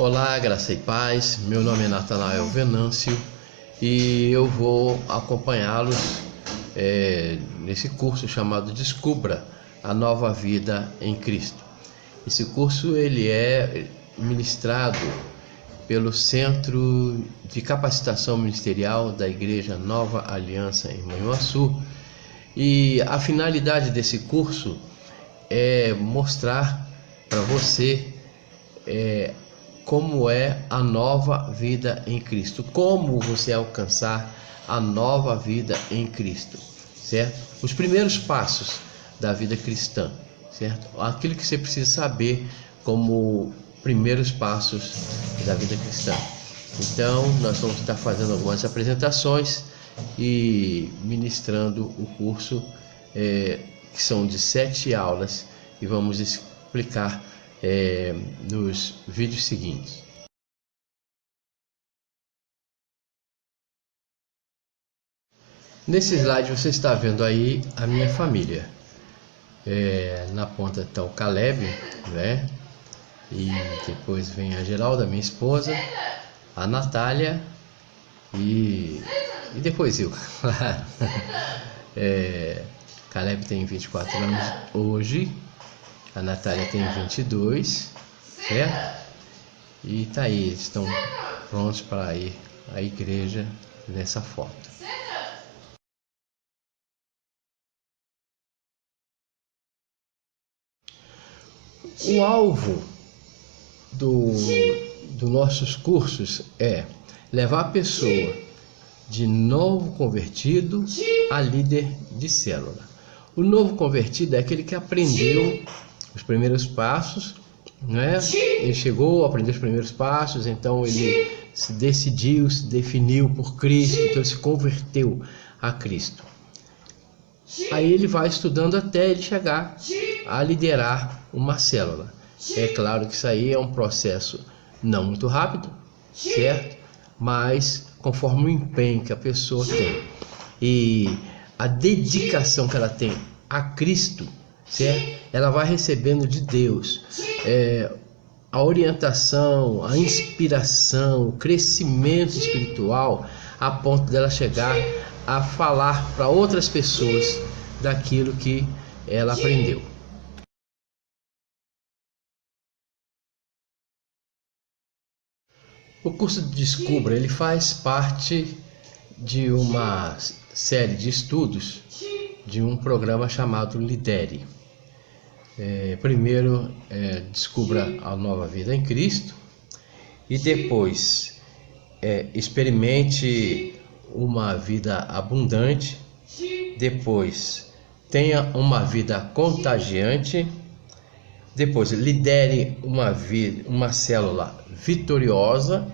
Olá, graça e paz. Meu nome é Natanael Venâncio e eu vou acompanhá-los nesse curso chamado Descubra a Nova Vida em Cristo. Esse curso ele é ministrado pelo Centro de Capacitação Ministerial da Igreja Nova Aliança em Manhuaçu, e a finalidade desse curso é mostrar para você como é a nova vida em Cristo, como você alcançar a nova vida em Cristo, certo? Os primeiros passos da vida cristã, certo? Aquilo que você precisa saber como primeiros passos da vida cristã. Então, nós vamos estar fazendo algumas apresentações e ministrando o curso, que são de 7 aulas, e vamos explicar nos vídeos seguintes. Nesse slide você está vendo aí a minha família. Na ponta está o Caleb, né? E depois vem a Geralda, minha esposa, a Natália e depois eu. Caleb tem 24 anos hoje. A Natália tem 22, certo? E tá aí, eles estão prontos para ir à igreja nessa foto. O alvo dos nossos cursos é levar a pessoa de novo convertido a líder de célula. O novo convertido é aquele que aprendeu os primeiros passos, né? Ele chegou a aprender os primeiros passos, então ele se decidiu, se definiu por Cristo, então ele se converteu a Cristo. Aí ele vai estudando até ele chegar a liderar uma célula. É claro que isso aí é um processo não muito rápido, certo? Mas conforme o empenho que a pessoa tem e a dedicação que ela tem a Cristo, certo? Ela vai recebendo de Deus a orientação, a inspiração, o crescimento espiritual, a ponto dela chegar a falar para outras pessoas daquilo que ela aprendeu. O curso de Descubra, ele faz parte de uma série de estudos de um programa chamado Lidere. Primeiro, descubra a nova vida em Cristo, e depois experimente uma vida abundante, depois tenha uma vida contagiante, depois lidere uma célula vitoriosa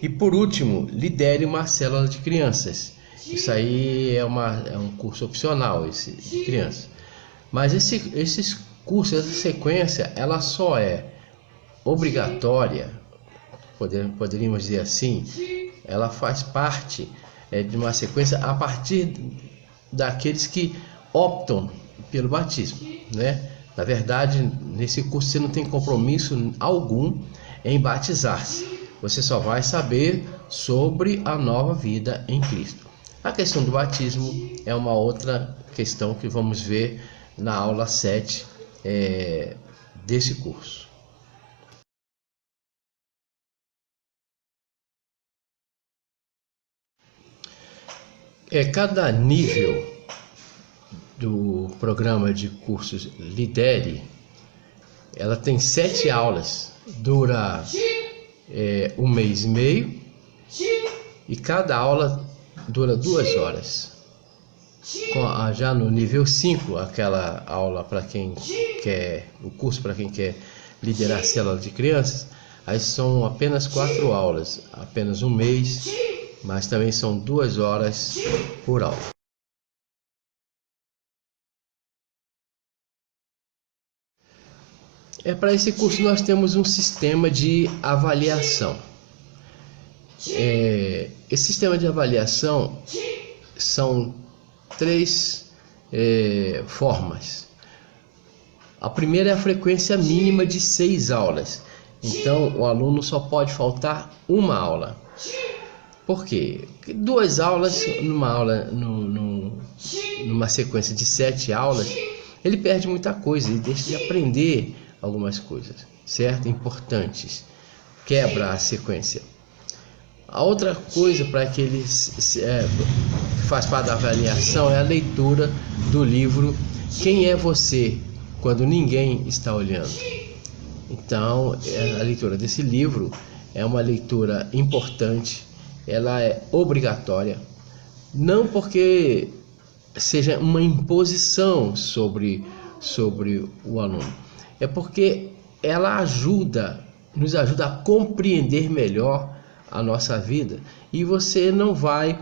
e por último lidere uma célula de crianças. Isso aí é um curso opcional, esse de crianças. Mas esses cursos, essa sequência, ela só é obrigatória, poderíamos dizer assim, ela faz parte de uma sequência a partir daqueles que optam pelo batismo, né? Na verdade, nesse curso você não tem compromisso algum em batizar-se. Você só vai saber sobre a nova vida em Cristo. A questão do batismo é uma outra questão que vamos ver na aula 7 desse curso. Cada nível do programa de cursos Lidere, ela tem 7 aulas, dura 1 mês e meio, e cada aula dura 2 horas. Já no nível 5, aquela aula para quem quer, o curso para quem quer liderar a célula de crianças, aí são apenas 4 aulas, apenas 1 mês, mas também são 2 horas por aula. Para esse curso nós temos um sistema de avaliação. Esse sistema de avaliação são 3 formas. A primeira é a frequência mínima de 6 aulas. Então, o aluno só pode faltar uma aula. Por quê? Porque 2 aulas, numa sequência de 7 aulas, ele perde muita coisa, ele deixa de aprender algumas coisas, certo? Importantes. Quebra a sequência. A outra coisa para que ele que faz parte da avaliação é a leitura do livro Quem é Você Quando Ninguém Está Olhando. Então, a leitura desse livro é uma leitura importante, ela é obrigatória, não porque seja uma imposição sobre o aluno, é porque ela nos ajuda a compreender melhor a nossa vida, e você não vai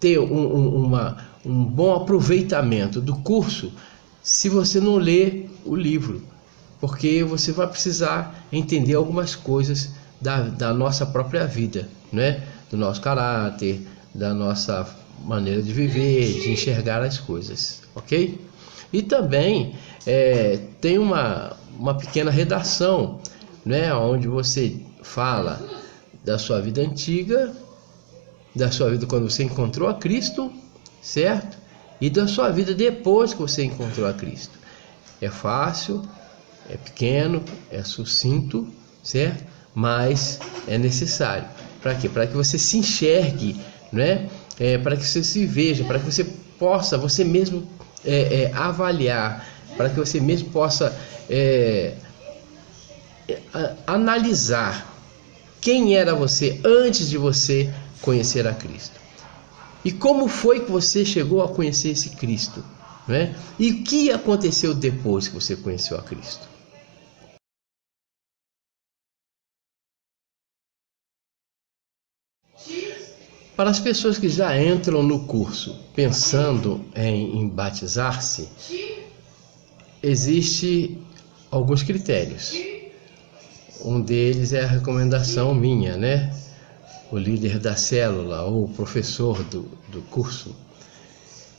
ter um bom aproveitamento do curso se você não ler o livro, porque você vai precisar entender algumas coisas da nossa própria vida, né? Do nosso caráter, da nossa maneira de viver, de enxergar as coisas, ok? E também tem uma pequena redação, né? Onde você fala da sua vida antiga, da sua vida quando você encontrou a Cristo, certo? E da sua vida depois que você encontrou a Cristo. É fácil, é pequeno, é sucinto, certo? Mas é necessário. Para quê? Para que você se enxergue, né? Para que você se veja, para que você possa, você mesmo avaliar, para que você mesmo possa analisar quem era você antes de você conhecer a Cristo. E como foi que você chegou a conhecer esse Cristo, né? E o que aconteceu depois que você conheceu a Cristo? Para as pessoas que já entram no curso pensando em batizar-se, existe alguns critérios. Um deles é a recomendação minha, né? O líder da célula ou o professor do curso.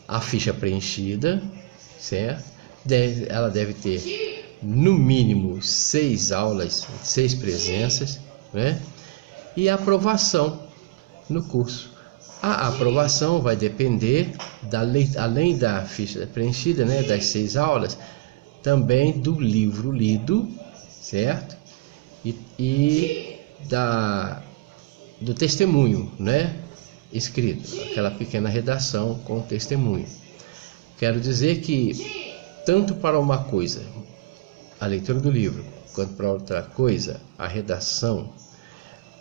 A ficha preenchida, certo? Ela deve ter no mínimo 6 aulas, 6 presenças, né? E a aprovação no curso. A aprovação vai depender além da ficha preenchida, né, das 6 aulas, também do livro lido, certo? E do testemunho, né, escrito, aquela pequena redação com testemunho. Quero dizer que tanto para uma coisa, a leitura do livro, quanto para outra coisa, a redação,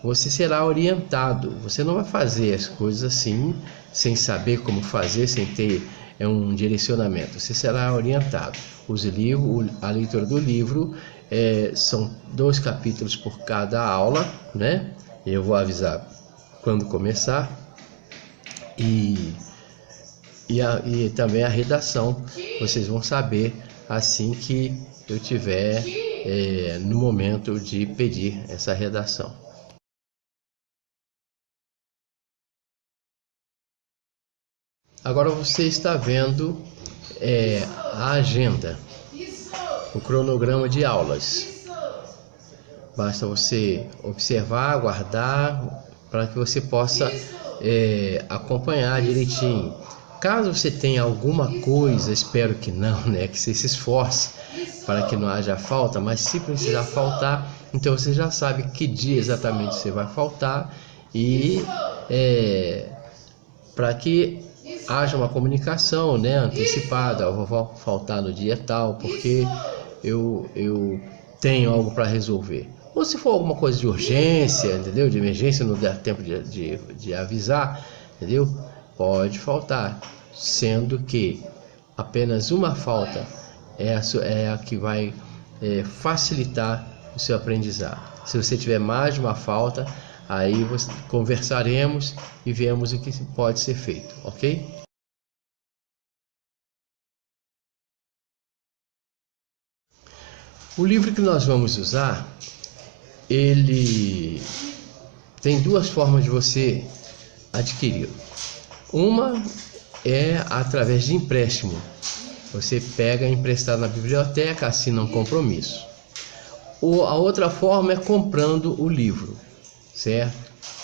você será orientado. Você não vai fazer as coisas assim, sem saber como fazer, sem ter um direcionamento. Você será orientado. A leitura do livro são 2 capítulos por cada aula, né? Eu vou avisar quando começar. E também a redação, vocês vão saber assim que eu tiver no momento de pedir essa redação. Agora você está vendo a agenda, o cronograma de aulas. Basta você observar, aguardar, para que você possa acompanhar direitinho. Caso você tenha alguma coisa, espero que não, né? Que você se esforce para que não haja falta, mas se precisar faltar, então você já sabe que dia exatamente você vai faltar e para que haja uma comunicação, né, antecipada. Eu vou faltar no dia tal porque eu tenho algo para resolver. Ou se for alguma coisa de urgência, entendeu? De emergência, não der tempo de avisar, entendeu? Pode faltar, sendo que apenas uma falta é a que vai facilitar o seu aprendizado. Se você tiver mais de uma falta, aí conversaremos e vemos o que pode ser feito, ok? O livro que nós vamos usar, ele tem 2 formas de você adquiri-lo. Uma é através de empréstimo. Você pega emprestado na biblioteca, assina um compromisso. Ou a outra forma é comprando o livro, certo?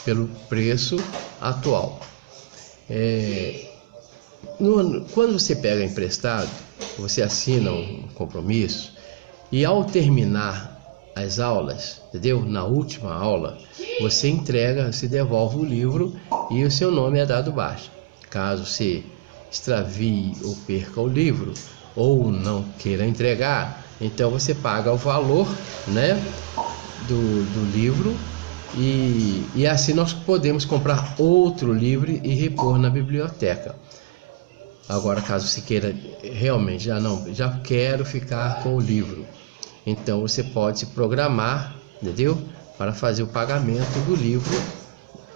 Pelo preço atual. Quando você pega emprestado, você assina um compromisso e ao terminar as aulas, entendeu? Na última aula, você entrega, se devolve o livro e o seu nome é dado baixa. Caso você extravie ou perca o livro ou não queira entregar, então você paga o valor, né, do livro e assim nós podemos comprar outro livro e repor na biblioteca. Agora, caso você queira realmente, já quero ficar com o livro, então você pode se programar, entendeu? Para fazer o pagamento do livro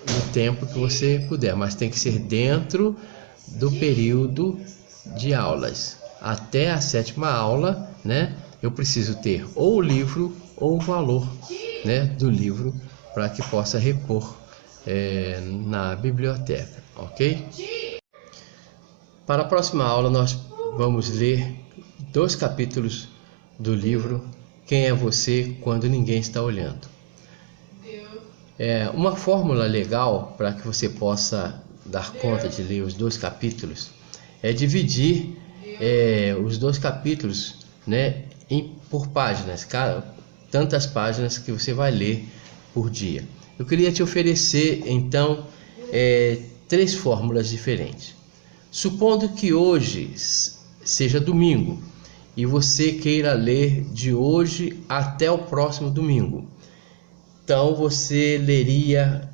no tempo que você puder, mas tem que ser dentro do período de aulas. Até a 7ª aula, né? Eu preciso ter ou o livro ou o valor, né, do livro para que possa repor na biblioteca, ok? Para a próxima aula nós vamos ler 2 capítulos do livro Quem é Você Quando Ninguém Está Olhando. Uma fórmula legal para que você possa dar conta de ler os 2 capítulos é dividir os 2 capítulos, né, por páginas, tantas páginas que você vai ler por dia. Eu queria te oferecer então 3 fórmulas diferentes. Supondo que hoje seja domingo e você queira ler de hoje até o próximo domingo, então você leria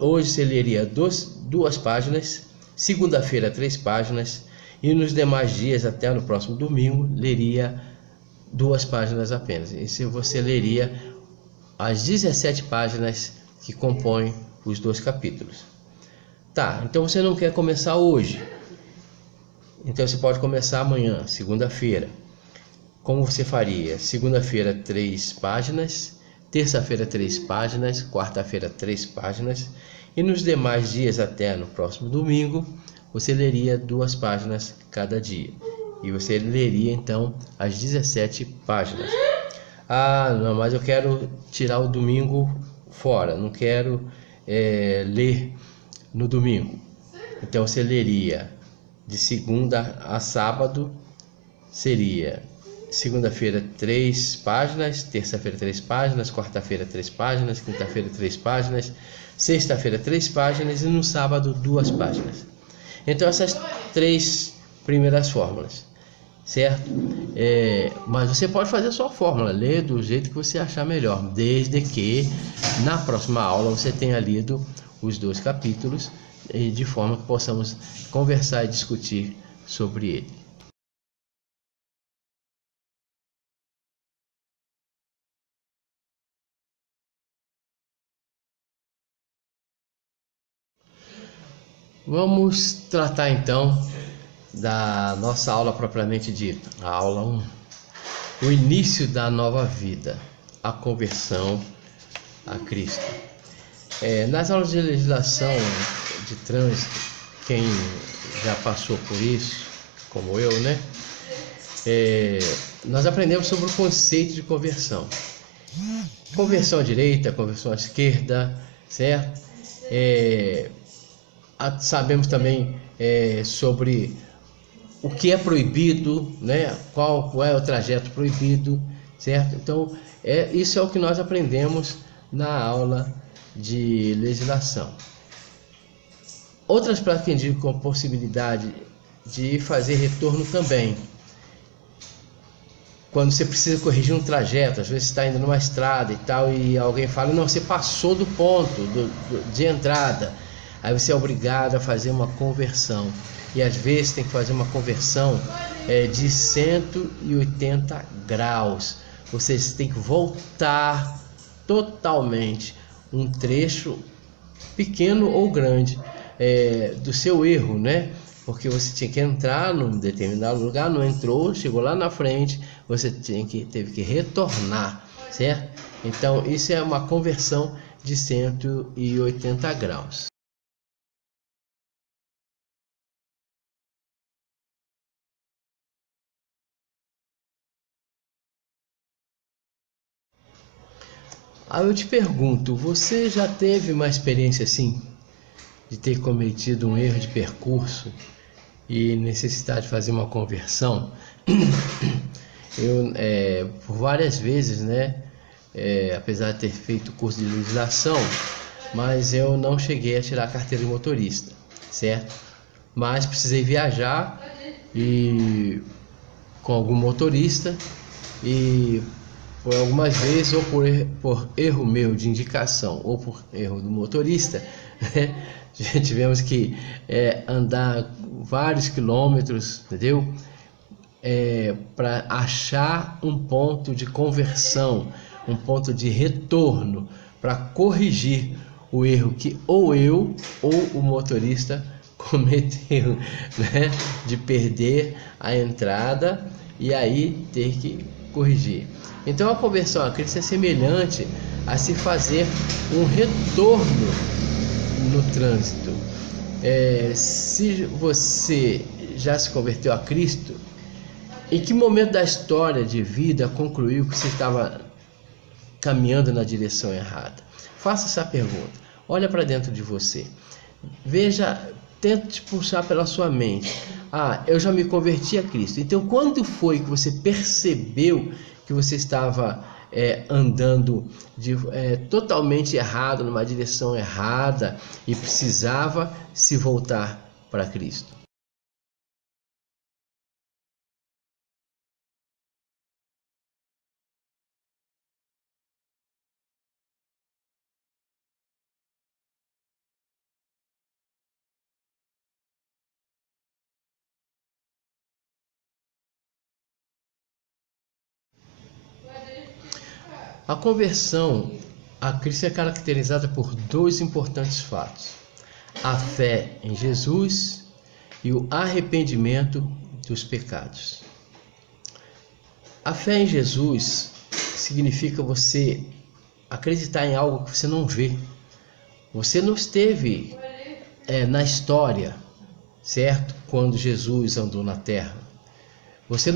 hoje você leria 2 páginas, segunda-feira 3 páginas e nos demais dias até no próximo domingo leria 2 páginas apenas. E se você leria as 17 páginas que compõem os 2 capítulos. Tá, então você não quer começar hoje, então você pode começar amanhã, segunda-feira. Como você faria? Segunda-feira 3 páginas, terça-feira 3 páginas, quarta-feira 3 páginas e nos demais dias até no próximo domingo você leria 2 páginas cada dia e você leria então as 17 páginas. Ah, não, mas eu quero tirar o domingo fora, não quero ler no domingo. Então você leria de segunda a sábado, seria segunda-feira 3 páginas, terça-feira 3 páginas, quarta-feira 3 páginas, quinta-feira 3 páginas, sexta-feira 3 páginas e no sábado 2 páginas. Então essas 3 primeiras fórmulas, certo? Mas você pode fazer a sua fórmula, ler do jeito que você achar melhor, desde que na próxima aula você tenha lido os 2 capítulos de forma que possamos conversar e discutir sobre ele. Vamos tratar então da nossa aula propriamente dita, a aula 1. O início da nova vida, a conversão a Cristo. Nas aulas de legislação de trânsito, quem já passou por isso, como eu, né? Nós aprendemos sobre o conceito de conversão. Conversão à direita, conversão à esquerda, certo? Sabemos também sobre o que é proibido, né? Qual é o trajeto proibido, certo? Então, isso é o que nós aprendemos na aula de legislação. Outras práticas indicam a possibilidade de fazer retorno também. Quando você precisa corrigir um trajeto, às vezes você está indo numa estrada e tal, e alguém fala, não, você passou do ponto de entrada. Aí você é obrigado a fazer uma conversão. E às vezes tem que fazer uma conversão de 180 graus. Você tem que voltar totalmente um trecho pequeno ou grande do seu erro, né? Porque você tinha que entrar num determinado lugar, não entrou, chegou lá na frente, você teve que retornar, certo? Então isso é uma conversão de 180 graus. Aí eu te pergunto, você já teve uma experiência assim, de ter cometido um erro de percurso e necessitar de fazer uma conversão? Eu, por várias vezes, né, apesar de ter feito curso de legislação, mas eu não cheguei a tirar a carteira de motorista, certo? Mas precisei viajar e com algum motorista, e por algumas vezes, ou por erro meu de indicação ou por erro do motorista, né, tivemos que andar vários quilômetros, entendeu? Para achar um ponto de conversão, um ponto de retorno, para corrigir o erro que ou eu ou o motorista cometeu, né? De perder a entrada e aí ter que corrigir. Então a conversão a Cristo é semelhante a se fazer um retorno no trânsito. Se você já se converteu a Cristo, em que momento da história de vida concluiu que você estava caminhando na direção errada? Faça essa pergunta. Olha para dentro de você. Veja, tente puxar pela sua mente. Eu já me converti a Cristo. Então, quando foi que você percebeu que você estava andando totalmente errado, numa direção errada e precisava se voltar para Cristo? A conversão a Cristo é caracterizada por dois importantes fatos: a fé em Jesus e o arrependimento dos pecados. A fé em Jesus significa você acreditar em algo que você não vê. Você não esteve na história, certo? Quando Jesus andou na terra. Você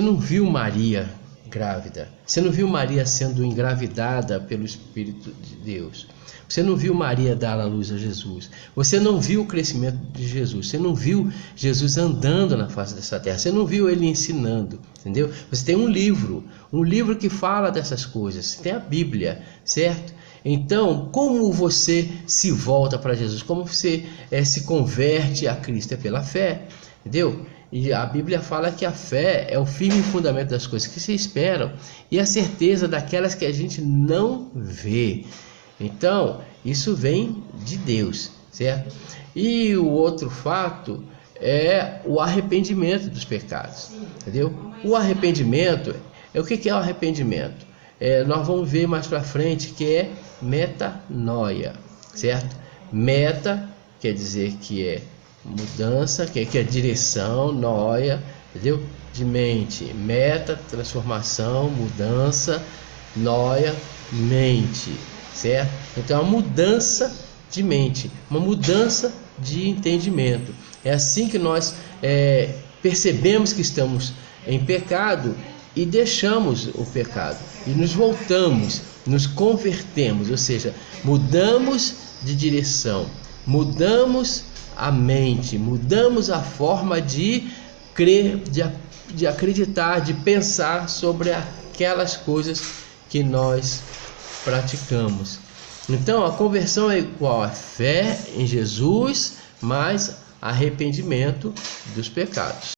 não viu Maria grávida. Você não viu Maria sendo engravidada pelo Espírito de Deus. Você não viu Maria dar a luz a Jesus. Você não viu o crescimento de Jesus. Você não viu Jesus andando na face dessa terra. Você não viu ele ensinando, entendeu? Você tem um livro que fala dessas coisas. Você tem a Bíblia, certo? Então, como você se volta para Jesus? Como você se converte a Cristo? É pela fé, entendeu? E a Bíblia fala que a fé é o firme fundamento das coisas que se esperam e a certeza daquelas que a gente não vê. Então, isso vem de Deus, certo? E o outro fato é o arrependimento dos pecados, entendeu? O arrependimento, o que é o arrependimento? Nós vamos ver mais para frente que é metanoia, certo? Meta quer dizer que é mudança, que é direção, noia, entendeu? De mente, meta, transformação, mudança, noia, mente, certo? Então, a mudança de mente, uma mudança de entendimento. É assim que nós percebemos que estamos em pecado e deixamos o pecado e nos voltamos, nos convertemos, ou seja, mudamos de direção, mudamos a mente, mudamos a forma de crer, de acreditar, de pensar sobre aquelas coisas que nós praticamos. Então, a conversão é igual a fé em Jesus, mais arrependimento dos pecados.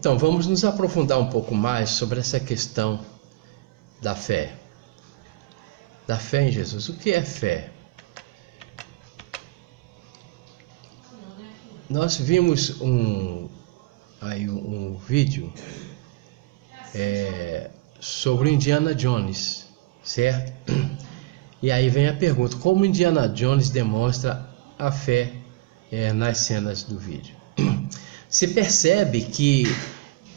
Então, vamos nos aprofundar um pouco mais sobre essa questão da fé. Da fé em Jesus. O que é fé? Nós vimos um vídeo sobre o Indiana Jones, certo? E aí vem a pergunta: como Indiana Jones demonstra a fé nas cenas do vídeo? Você percebe que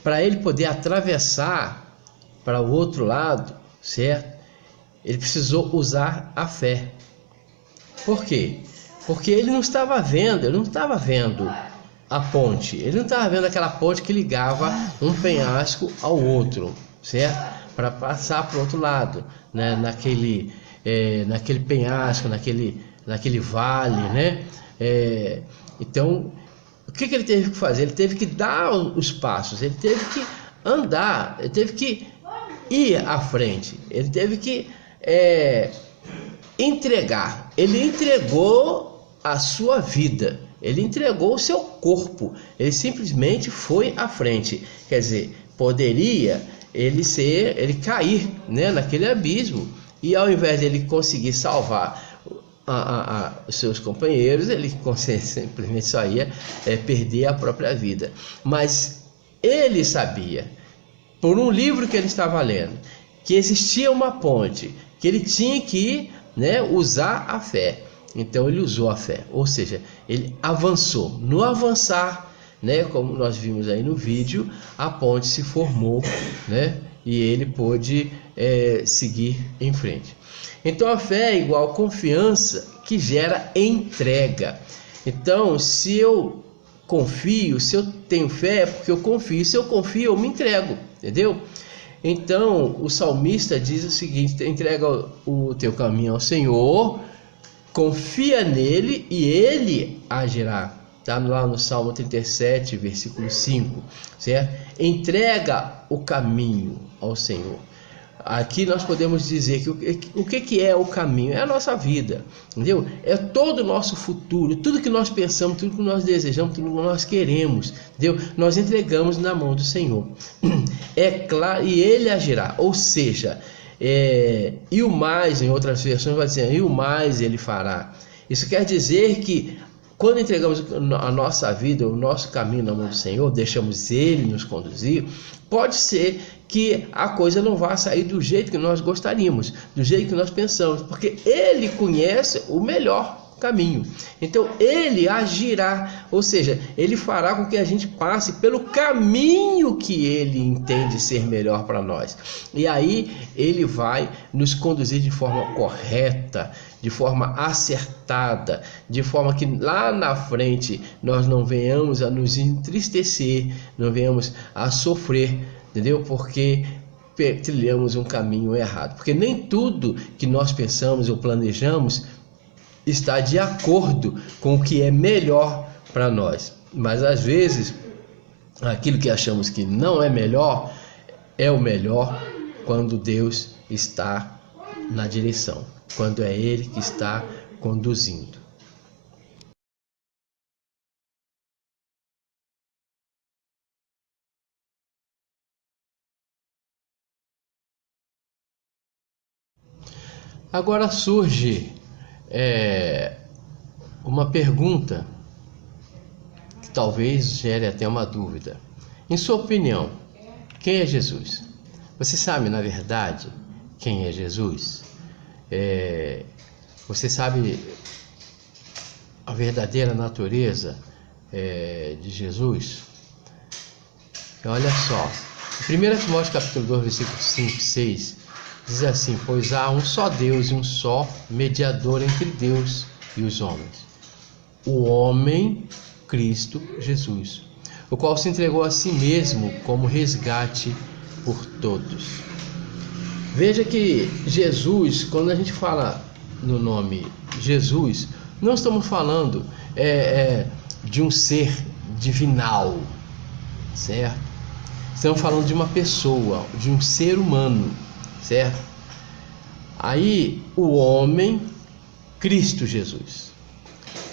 para ele poder atravessar para o outro lado, certo? Ele precisou usar a fé. Por quê? Porque ele não estava vendo a ponte. Ele não estava vendo aquela ponte que ligava um penhasco ao outro, certo? Para passar para o outro lado, né? Naquele penhasco, naquele vale, né? Então, o que ele teve que fazer? Ele teve que dar os passos, ele teve que andar, ele teve que ir à frente, ele teve que entregar. Ele entregou a sua vida, ele entregou o seu corpo, ele simplesmente foi à frente. Quer dizer, poderia ele cair, né, naquele abismo, e ao invés de ele conseguir salvar os seus companheiros, ele simplesmente só ia perder a própria vida. Mas ele sabia, por um livro que ele estava lendo, que existia uma ponte, que ele tinha que, né, usar a fé. Então ele usou a fé, ou seja, ele avançou. No avançar, né, como nós vimos aí no vídeo, a ponte se formou, né, e ele pôde seguir em frente. Então a fé é igual a confiança que gera entrega. Então, se eu confio, se eu tenho fé, é porque eu confio. Se eu confio, eu me entrego, entendeu? Então o salmista diz o seguinte: entrega o teu caminho ao Senhor, confia nele e ele agirá. Está lá no Salmo 37, versículo 5, certo? Entrega o caminho ao Senhor. Aqui nós podemos dizer que o que é o caminho? É a nossa vida, entendeu? É todo o nosso futuro, tudo que nós pensamos, tudo que nós desejamos, tudo que nós queremos, entendeu? Nós entregamos na mão do Senhor. É claro, e Ele agirá, ou seja, e o mais, em outras versões vai dizer, e o mais Ele fará. Isso quer dizer que quando entregamos a nossa vida, o nosso caminho na mão do Senhor, deixamos Ele nos conduzir, pode ser que a coisa não vá sair do jeito que nós gostaríamos, do jeito que nós pensamos, porque Ele conhece o melhor caminho. Então Ele agirá, ou seja, Ele fará com que a gente passe pelo caminho que Ele entende ser melhor para nós. E aí Ele vai nos conduzir de forma correta, de forma acertada, de forma que lá na frente nós não venhamos a nos entristecer, não venhamos a sofrer, entendeu? Porque trilhamos um caminho errado. Porque nem tudo que nós pensamos ou planejamos está de acordo com o que é melhor para nós. Mas às vezes, aquilo que achamos que não é melhor, é o melhor quando Deus está na direção, quando é Ele que está conduzindo. Agora surge uma pergunta que talvez gere até uma dúvida. Em sua opinião, quem é Jesus? Você sabe, na verdade, quem é Jesus? Você sabe a verdadeira natureza de Jesus? Olha só, em 1 Timóteo capítulo 2, versículo 5 e 6, diz assim: pois há um só Deus e um só mediador entre Deus e os homens, o homem Cristo Jesus, o qual se entregou a si mesmo como resgate por todos. Veja que Jesus, quando a gente fala no nome Jesus, não estamos falando de um ser divinal, certo? Estamos falando de uma pessoa, de um ser humano, certo? Aí o homem Cristo Jesus.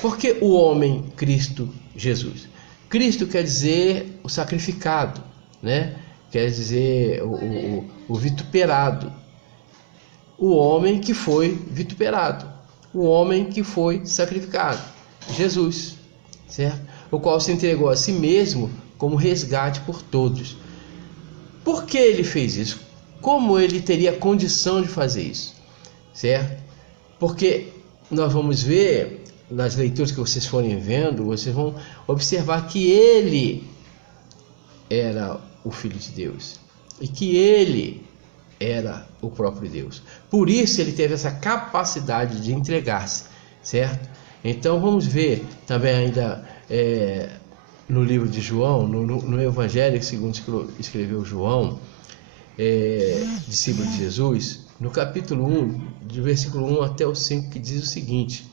Por que o homem Cristo Jesus? Cristo quer dizer o sacrificado, né? Quer dizer, o vituperado. O homem que foi vituperado. O homem que foi sacrificado. Jesus, certo? O qual se entregou a si mesmo como resgate por todos. Por que ele fez isso? Como ele teria condição de fazer isso? Certo? Porque nós vamos ver, nas leituras que vocês forem vendo, vocês vão observar que ele era o Filho de Deus e que ele era o próprio Deus. Por isso ele teve essa capacidade de entregar-se, certo? Então vamos ver também ainda no livro de João, no Evangelho segundo escreveu João, discípulo de Jesus, no capítulo 1, do versículo 1 até o 5, que diz o seguinte: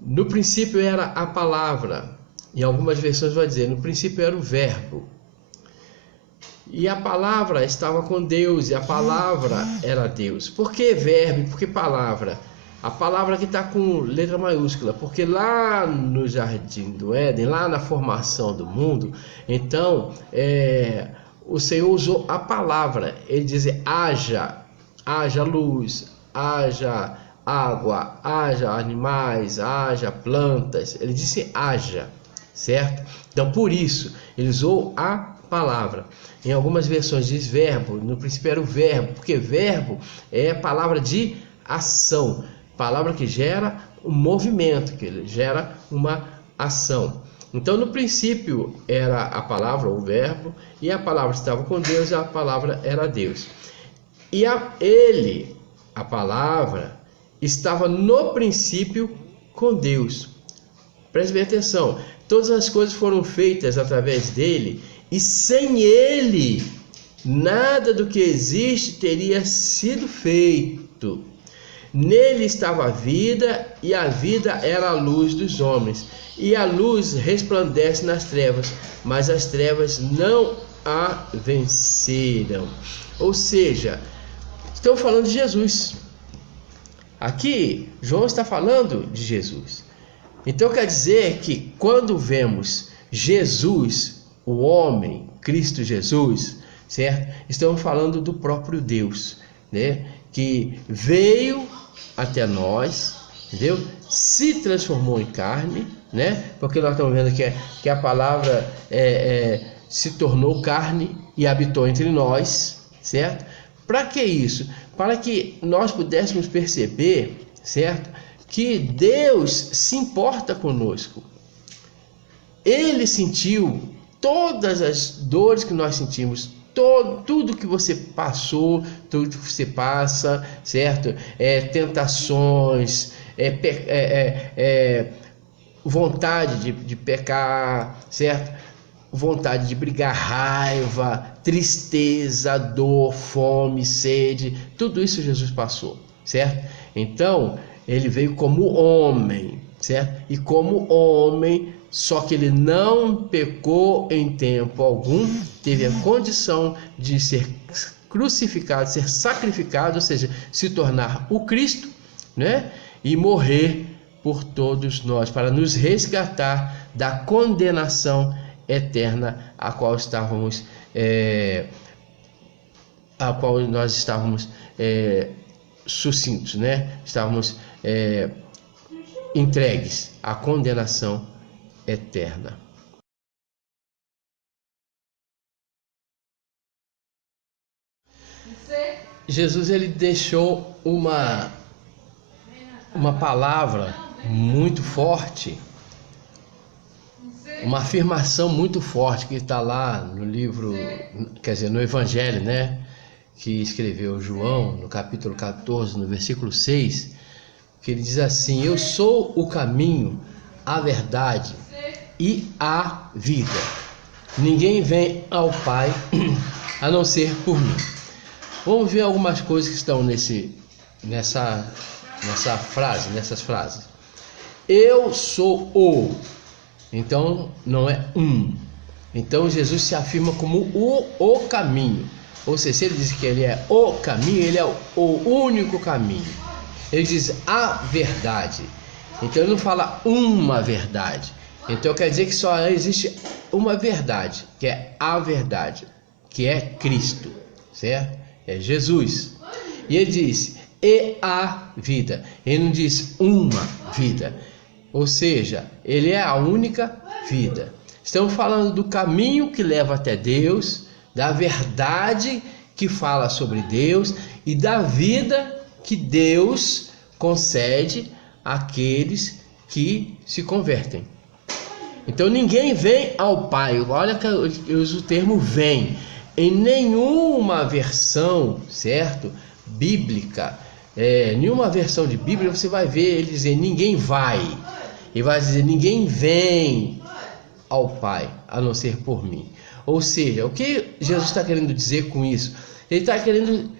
no princípio era a palavra, em algumas versões vai dizer, no princípio era o verbo, e a palavra estava com Deus, e a palavra era Deus. Por que verbo? Por que palavra? A palavra que está com letra maiúscula, porque lá no Jardim do Éden, lá na formação do mundo, então o Senhor usou a palavra. Ele diz: haja luz, haja água, haja animais, haja plantas. Ele disse haja, certo? Então por isso ele usou a palavra. Em algumas versões diz verbo, no princípio era o verbo, porque verbo é palavra de ação, palavra que gera um movimento, que gera uma ação. Então no princípio era a palavra, o verbo, e a palavra estava com Deus, e a palavra era Deus. E a palavra, estava no princípio com Deus. Preste bem atenção, todas as coisas foram feitas através dele, e sem ele, nada do que existe teria sido feito. Nele estava a vida, e a vida era a luz dos homens. E a luz resplandece nas trevas, mas as trevas não a venceram. Ou seja, estamos falando de Jesus. Aqui, João está falando de Jesus. Então quer dizer que quando vemos Jesus, o homem, Cristo Jesus, certo? Estamos falando do próprio Deus, né? Que veio até nós, entendeu? Se transformou em carne, né? Porque nós estamos vendo que a palavra se tornou carne e habitou entre nós, certo? Para que isso? Para que nós pudéssemos perceber, certo? Que Deus se importa conosco. Ele sentiu todas as dores que nós sentimos, tudo que você passou, tudo que você passa, certo? Tentações, vontade de pecar, certo? Vontade de brigar, raiva, tristeza, dor, fome, sede, tudo isso Jesus passou, certo? Então, ele veio como homem, certo? E como homem, só que ele não pecou em tempo algum, teve a condição de ser crucificado, ser sacrificado, ou seja, se tornar o Cristo, né? E morrer por todos nós, para nos resgatar da condenação eterna a qual nós estávamos sucintos, né? Estávamos entregues à condenação eterna. Jesus, ele deixou uma palavra muito forte, uma afirmação muito forte que está lá no livro, quer dizer, no Evangelho, né? Que escreveu João, no capítulo 14, no versículo 6, que ele diz assim: eu sou o caminho, a verdade e a vida. Ninguém vem ao Pai a não ser por mim. Vamos ver algumas coisas que estão nessas frases. Eu sou o. Então não é um. Então Jesus se afirma como o caminho. Ou seja, se ele diz que ele é o caminho, ele é o único caminho. Ele diz a verdade. Então ele não fala uma verdade. Então quer dizer que só existe uma verdade, que é a verdade, que é Cristo, certo? É Jesus. E ele diz, e a vida. Ele não diz uma vida. Ou seja, ele é a única vida. Estamos falando do caminho que leva até Deus, da verdade que fala sobre Deus e da vida que Deus concede àqueles que se convertem. Então ninguém vem ao Pai. Olha que eu uso o termo vem. Em nenhuma versão, certo? Bíblica, nenhuma versão de Bíblia você vai ver ele dizer ninguém vai. Ele vai dizer ninguém vem ao Pai, a não ser por mim. Ou seja, o que Jesus está querendo dizer com isso? Ele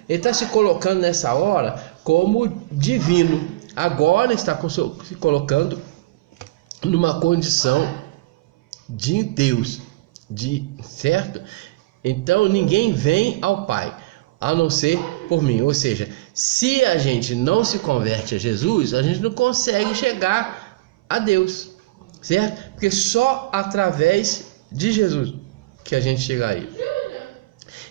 está se colocando nessa hora como divino. Agora está se colocando numa condição de Deus, certo? Então ninguém vem ao Pai, a não ser por mim. Ou seja, se a gente não se converte a Jesus, a gente não consegue chegar a Deus, certo? Porque só através de Jesus que a gente chega a Ele.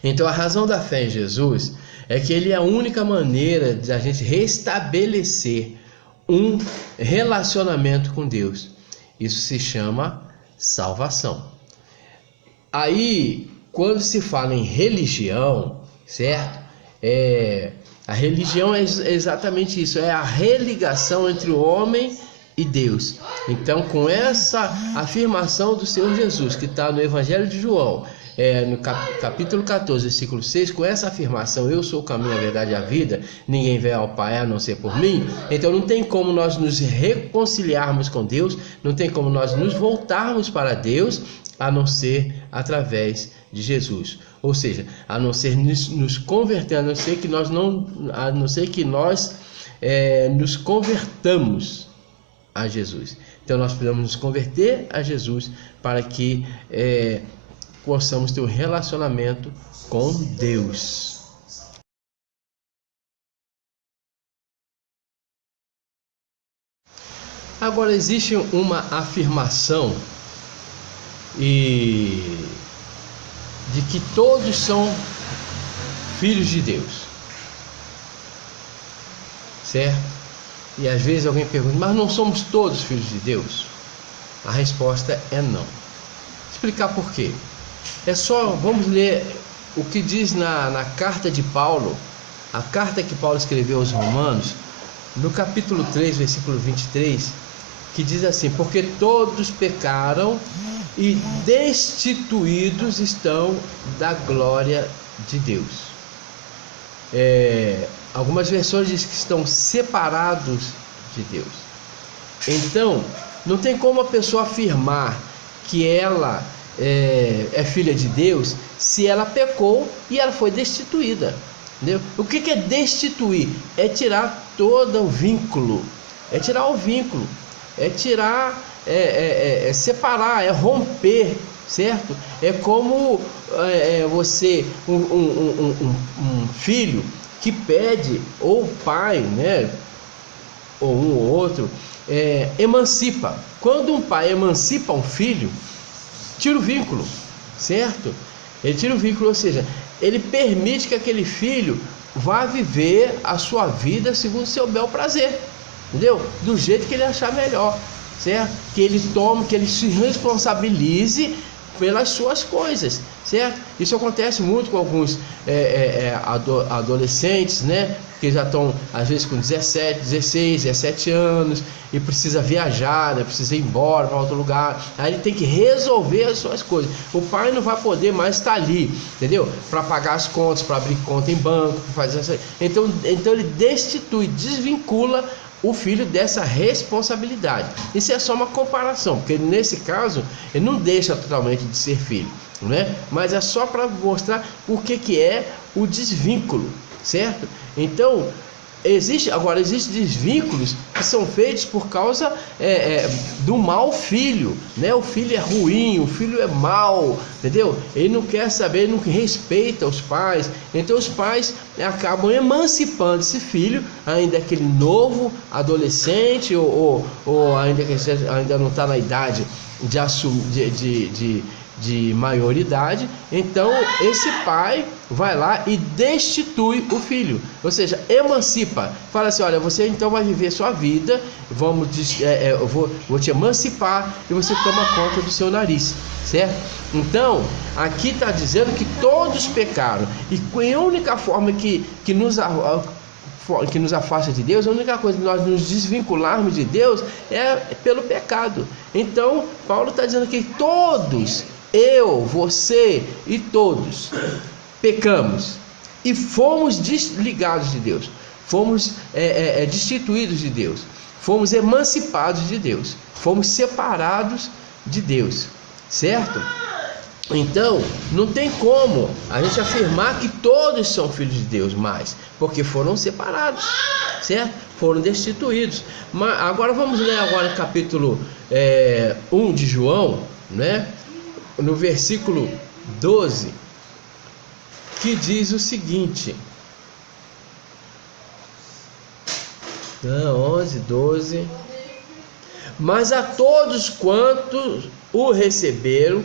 Então a razão da fé em Jesus é que Ele é a única maneira de a gente restabelecer um relacionamento com Deus. Isso se chama salvação. Aí, quando se fala em religião, certo? A religião é exatamente isso, é a religação entre o homem e Deus. Então, com essa afirmação do Senhor Jesus, que está no Evangelho de João, no capítulo 14, versículo 6, com essa afirmação, eu sou o caminho, a verdade e a vida, ninguém vem ao Pai a não ser por mim. Então não tem como nós nos reconciliarmos com Deus, não tem como nós nos voltarmos para Deus, a não ser através de Jesus. Ou seja, a não ser nos converter, a não ser que nós nos convertamos a Jesus. Então nós precisamos nos converter a Jesus para que possamos ter um relacionamento com Deus. Agora existe uma afirmação de que todos são filhos de Deus, certo? E às vezes alguém pergunta, mas não somos todos filhos de Deus? A resposta é não. Explicar por quê. Vamos ler o que diz na carta de Paulo, a carta que Paulo escreveu aos Romanos, no capítulo 3, versículo 23, que diz assim, porque todos pecaram e destituídos estão da glória de Deus. Algumas versões dizem que estão separados de Deus. Então, não tem como a pessoa afirmar que ela é filha de Deus se ela pecou e ela foi destituída. Entendeu? O que é destituir? É tirar todo o vínculo. É tirar o vínculo. É tirar, separar, é romper, certo? É como você, um filho que pede, ou o pai, né? Ou um ou outro, emancipa. Quando um pai emancipa um filho, tira o vínculo, certo? Ele tira o vínculo, ou seja, ele permite que aquele filho vá viver a sua vida segundo o seu bel prazer, entendeu? Do jeito que ele achar melhor, certo? Que ele tome, que ele se responsabilize pelas suas coisas, certo? Isso acontece muito com alguns adolescentes, né? Que já estão às vezes com 17, 16, 17 anos e precisa viajar, né? Precisa ir embora para outro lugar. Aí ele tem que resolver as suas coisas. O pai não vai poder mais estar ali, entendeu? Para pagar as contas, para abrir conta em banco, para fazer essa... Então ele destitui, desvincula o filho dessa responsabilidade. Isso é só uma comparação, porque nesse caso ele não deixa totalmente de ser filho, né? Mas é só para mostrar o que é o desvínculo, certo? Então Existem desvínculos que são feitos por causa do mau filho, né? O filho é ruim, o filho é mau, entendeu? Ele não quer saber, ele não respeita os pais. Então os pais acabam emancipando esse filho, ainda aquele novo adolescente, ou ainda que ainda não está na idade de maioridade. Então esse pai vai lá e destitui o filho, ou seja, emancipa, fala assim: olha, você então vai viver sua vida, eu vou te emancipar e você toma conta do seu nariz, certo? Então aqui está dizendo que todos pecaram, e a única forma que nos afasta de Deus, a única coisa que nós nos desvincularmos de Deus é pelo pecado. Então Paulo está dizendo que todos, eu, você e todos, pecamos e fomos desligados de Deus, fomos destituídos de Deus, fomos emancipados de Deus, fomos separados de Deus, certo? Então não tem como a gente afirmar que todos são filhos de Deus mais, porque foram separados, certo? Foram destituídos. Mas agora vamos ler agora o capítulo 1 de João, né? No versículo 12, que diz o seguinte: 11, 12. Mas a todos quantos o receberam,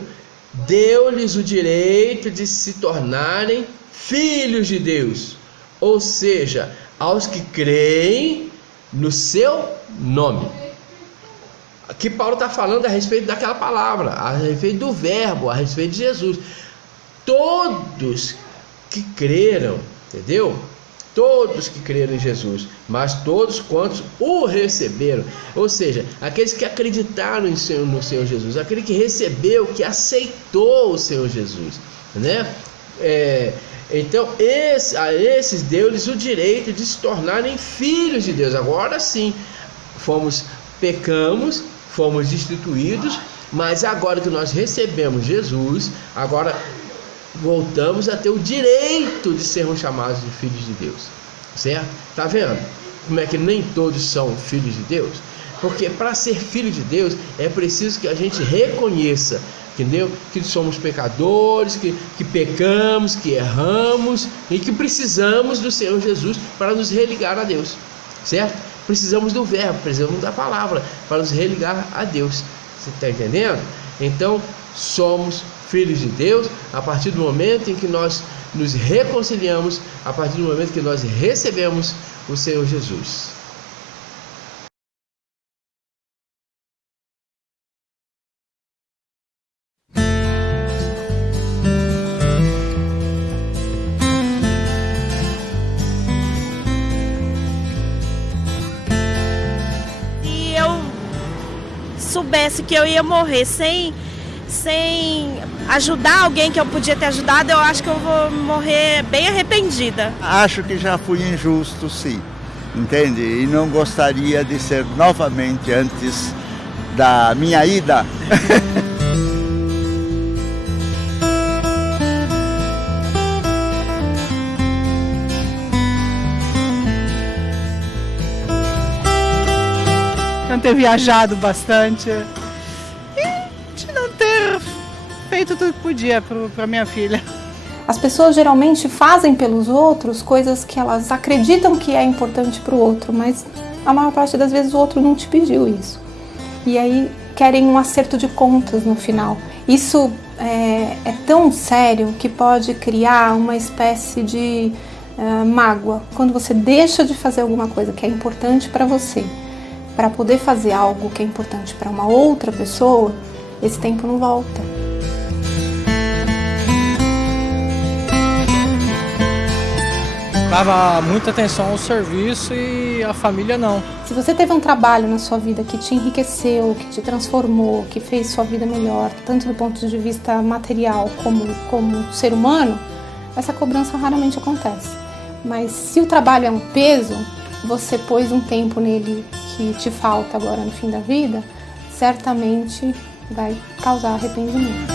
deu-lhes o direito de se tornarem filhos de Deus, ou seja, aos que creem no seu nome. Aqui Paulo está falando a respeito daquela palavra, a respeito do verbo, a respeito de Jesus. Todos que creram, entendeu? Todos que creram em Jesus, mas todos quantos o receberam, ou seja, aqueles que acreditaram no Senhor Jesus, aquele que recebeu, que aceitou o Senhor Jesus, né? Então a esses deu-lhes o direito de se tornarem filhos de Deus. Agora sim, pecamos, fomos destituídos, mas agora que nós recebemos Jesus, agora voltamos a ter o direito de sermos chamados de filhos de Deus, certo? Tá vendo como é que nem todos são filhos de Deus? Porque para ser filho de Deus é preciso que a gente reconheça, entendeu? Que somos pecadores, que pecamos, que erramos e que precisamos do Senhor Jesus para nos religar a Deus, certo? Precisamos do verbo, precisamos da palavra para nos religar a Deus. Você está entendendo? Então somos filhos de Deus a partir do momento em que nós nos reconciliamos, a partir do momento que nós recebemos o Senhor Jesus. Se eu soubesse que eu ia morrer sem ajudar alguém que eu podia ter ajudado, eu acho que eu vou morrer bem arrependida. Acho que já fui injusto, sim, entende? E não gostaria de ser novamente antes da minha ida. Não ter viajado bastante e de não ter feito tudo que podia para minha filha. As pessoas geralmente fazem pelos outros coisas que elas acreditam que é importante para o outro, mas a maior parte das vezes o outro não te pediu isso. E aí querem um acerto de contas no final. Isso é tão sério que pode criar uma espécie de mágoa. Quando você deixa de fazer alguma coisa que é importante para você, para poder fazer algo que é importante para uma outra pessoa, esse tempo não volta. Dava muita atenção ao serviço e a família não. Se você teve um trabalho na sua vida que te enriqueceu, que te transformou, que fez sua vida melhor, tanto do ponto de vista material como ser humano, essa cobrança raramente acontece. Mas se o trabalho é um peso, você pôs um tempo nele que te falta agora no fim da vida, certamente vai causar arrependimento.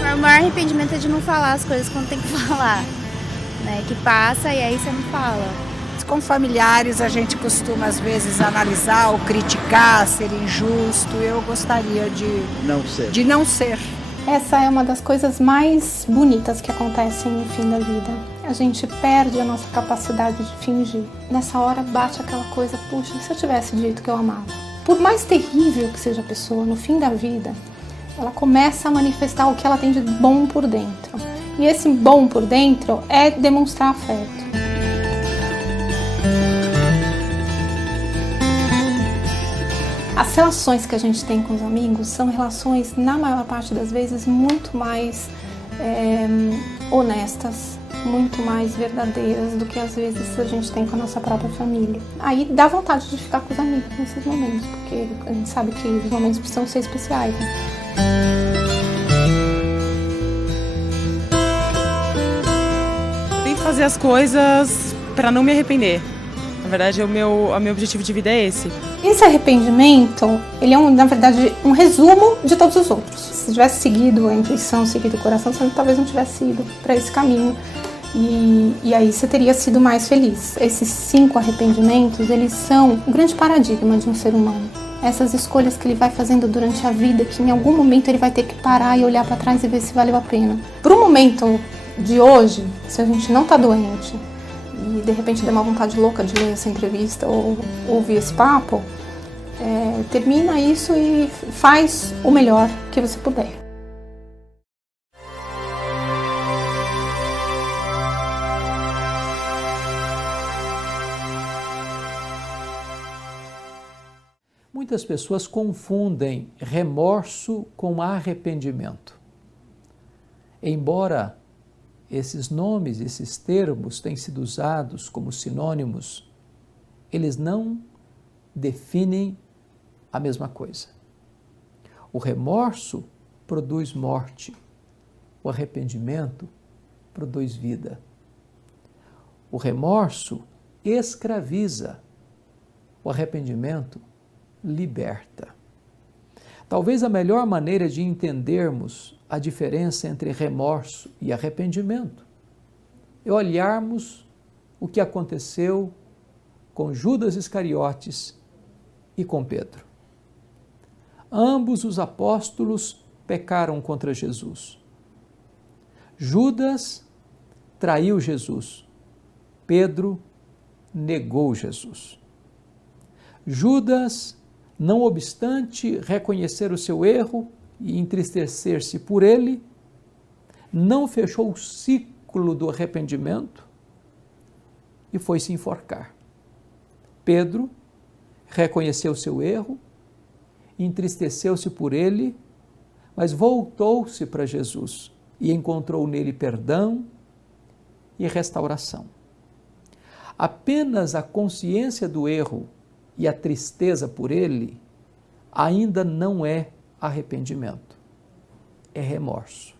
Meu maior arrependimento é de não falar as coisas quando tem que falar, né? Que passa e aí você não fala. Com familiares a gente costuma às vezes analisar ou criticar, ser injusto. Eu gostaria de não ser. Essa é uma das coisas mais bonitas que acontecem no fim da vida. A gente perde a nossa capacidade de fingir. Nessa hora bate aquela coisa, puxa, e se eu tivesse dito que eu amava? Por mais terrível que seja a pessoa, no fim da vida, ela começa a manifestar o que ela tem de bom por dentro. E esse bom por dentro é demonstrar afeto. As relações que a gente tem com os amigos são relações, na maior parte das vezes, muito mais honestas, muito mais verdadeiras do que às vezes a gente tem com a nossa própria família. Aí dá vontade de ficar com os amigos nesses momentos, porque a gente sabe que os momentos precisam ser especiais, né? Tem que fazer as coisas para não me arrepender. Na verdade, o meu objetivo de vida é esse. Esse arrependimento, ele é, na verdade, um resumo de todos os outros. Se tivesse seguido a intuição, seguido o coração, você talvez não tivesse ido para esse caminho. E aí você teria sido mais feliz. Esses 5 arrependimentos, eles são um grande paradigma de um ser humano. Essas escolhas que ele vai fazendo durante a vida, que em algum momento ele vai ter que parar e olhar para trás e ver se valeu a pena. Para o momento de hoje, se a gente não está doente, e de repente der uma vontade louca de ler essa entrevista ou ouvir esse papo, termina isso e faz o melhor que você puder. Muitas pessoas confundem remorso com arrependimento. Embora esses nomes, esses termos tenham sido usados como sinônimos, eles não definem a mesma coisa. O remorso produz morte, o arrependimento produz vida. O remorso escraviza, o arrependimento liberta. Talvez a melhor maneira de entendermos a diferença entre remorso e arrependimento é olharmos o que aconteceu com Judas Iscariotes e com Pedro. Ambos os apóstolos pecaram contra Jesus. Judas traiu Jesus. Pedro negou Jesus. Judas, não obstante reconhecer o seu erro e entristecer-se por ele, não fechou o ciclo do arrependimento e foi se enforcar. Pedro reconheceu seu erro, entristeceu-se por ele, mas voltou-se para Jesus e encontrou nele perdão e restauração. Apenas a consciência do erro e a tristeza por ele ainda não é arrependimento, é remorso.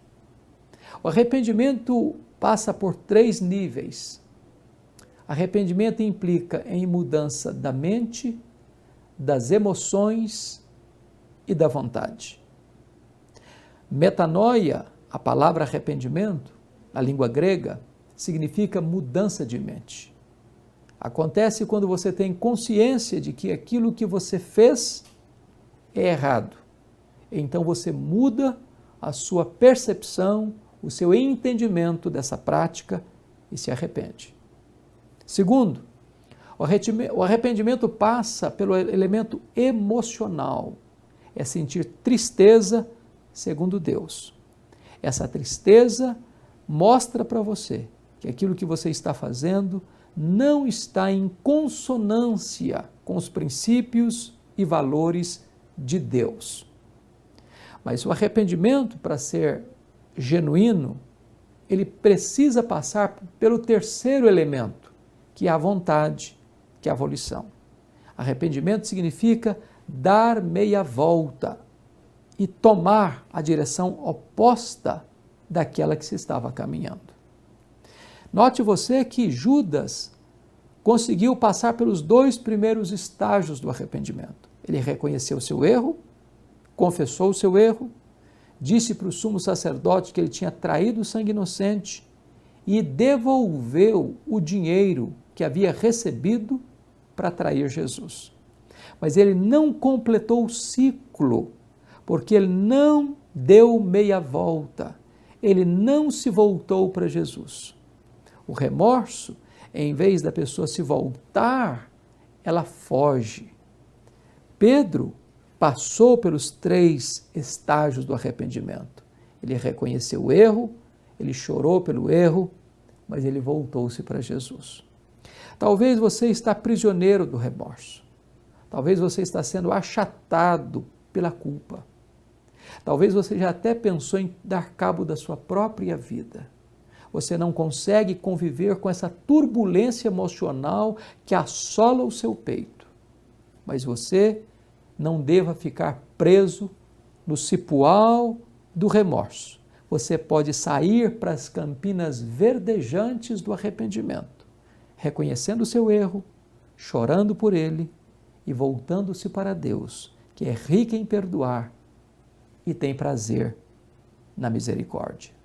O arrependimento passa por 3 níveis. Arrependimento implica em mudança da mente, das emoções e da vontade. Metanoia, a palavra arrependimento, na língua grega, significa mudança de mente. Acontece quando você tem consciência de que aquilo que você fez é errado. Então você muda a sua percepção, o seu entendimento dessa prática e se arrepende. Segundo, o arrependimento passa pelo elemento emocional. É sentir tristeza segundo Deus. Essa tristeza mostra para você que aquilo que você está fazendo não está em consonância com os princípios e valores de Deus. Mas o arrependimento, para ser genuíno, ele precisa passar pelo terceiro elemento, que é a vontade, que é a volição. Arrependimento significa dar meia volta e tomar a direção oposta daquela que se estava caminhando. Note você que Judas conseguiu passar pelos 2 primeiros estágios do arrependimento. Ele reconheceu o seu erro, confessou o seu erro, disse para o sumo sacerdote que ele tinha traído sangue inocente e devolveu o dinheiro que havia recebido para trair Jesus. Mas ele não completou o ciclo, porque ele não deu meia volta, ele não se voltou para Jesus. O remorso, em vez da pessoa se voltar, ela foge. Pedro passou pelos 3 estágios do arrependimento. Ele reconheceu o erro, ele chorou pelo erro, mas ele voltou-se para Jesus. Talvez você está prisioneiro do remorso. Talvez você está sendo achatado pela culpa. Talvez você já até pensou em dar cabo da sua própria vida. Você não consegue conviver com essa turbulência emocional que assola o seu peito. Mas você não deva ficar preso no cipoal do remorso. Você pode sair para as campinas verdejantes do arrependimento, reconhecendo o seu erro, chorando por ele e voltando-se para Deus, que é rico em perdoar e tem prazer na misericórdia.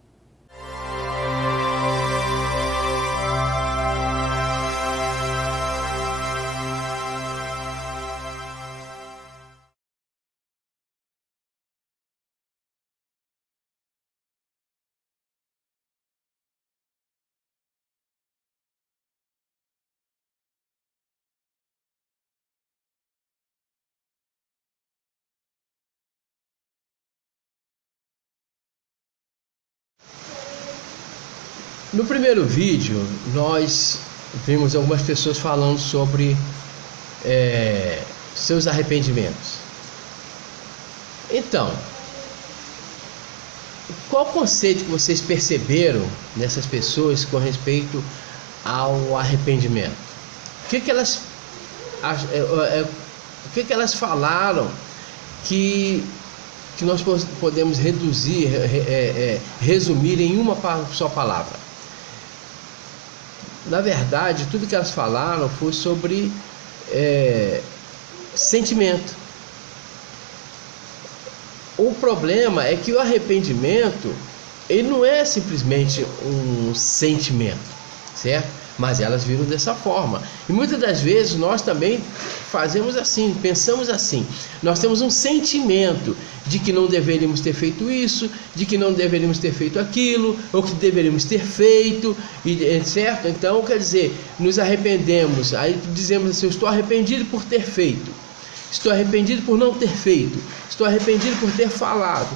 No primeiro vídeo, nós vimos algumas pessoas falando sobre seus arrependimentos. Então, qual o conceito que vocês perceberam nessas pessoas com respeito ao arrependimento? O que elas falaram que nós podemos resumir em uma só palavra? Na verdade, tudo que elas falaram foi sobre sentimento. O problema é que o arrependimento, ele não é simplesmente um sentimento, certo? Mas elas viram dessa forma. E muitas das vezes nós também fazemos assim, pensamos assim. Nós temos um sentimento de que não deveríamos ter feito isso, de que não deveríamos ter feito aquilo, ou que deveríamos ter feito, certo? Então, quer dizer, nos arrependemos, aí dizemos assim: eu estou arrependido por ter feito, estou arrependido por não ter feito, estou arrependido por ter falado,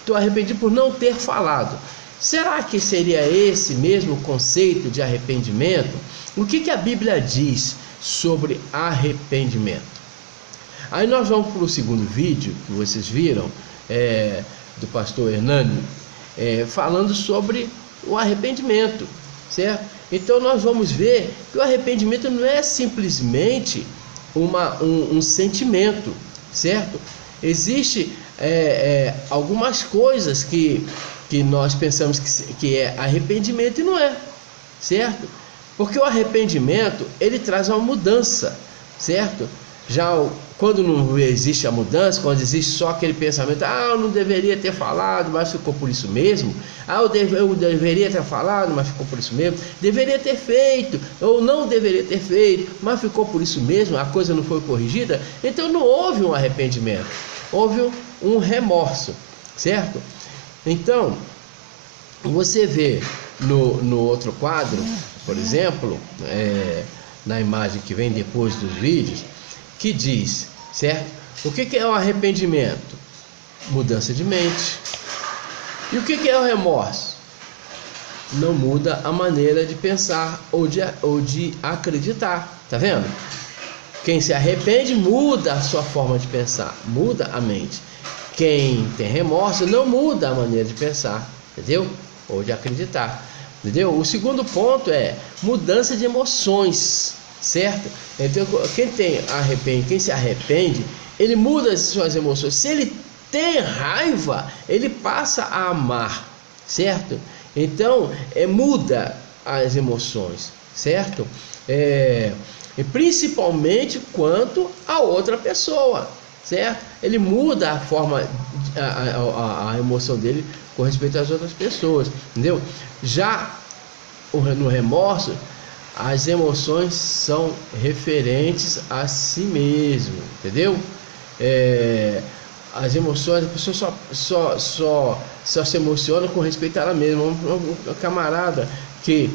estou arrependido por não ter falado. Será que seria esse mesmo conceito de arrependimento? O que a Bíblia diz sobre arrependimento? Aí nós vamos para o segundo vídeo que vocês viram, do pastor Hernani, falando sobre o arrependimento, certo? Então nós vamos ver que o arrependimento não é simplesmente um sentimento, certo? Existem algumas coisas que nós pensamos que é arrependimento e não é, certo? Porque o arrependimento, ele traz uma mudança, certo? Já quando não existe a mudança, quando existe só aquele pensamento: eu não deveria ter falado, mas ficou por isso mesmo. Eu deveria ter falado, mas ficou por isso mesmo. Deveria ter feito, ou não deveria ter feito, mas ficou por isso mesmo, a coisa não foi corrigida. Então não houve um arrependimento, houve um remorso, certo? Então, você vê no outro quadro, por exemplo, na imagem que vem depois dos vídeos, que diz, certo? O que é o arrependimento? Mudança de mente. E o que é o remorso? Não muda a maneira de pensar ou de acreditar, tá vendo? Quem se arrepende muda a sua forma de pensar, muda a mente. Quem tem remorso não muda a maneira de pensar, entendeu? Ou de acreditar, entendeu? O segundo ponto é mudança de emoções, certo? Então, quem se arrepende, ele muda as suas emoções. Se ele tem raiva, ele passa a amar, certo? Então, muda as emoções, certo? E principalmente quanto a outra pessoa, certo? Ele muda a forma, a emoção dele com respeito às outras pessoas, entendeu? Já no remorso, as emoções são referentes a si mesmo, entendeu? As emoções, a pessoa só se emociona com respeito a ela mesma. Um camarada que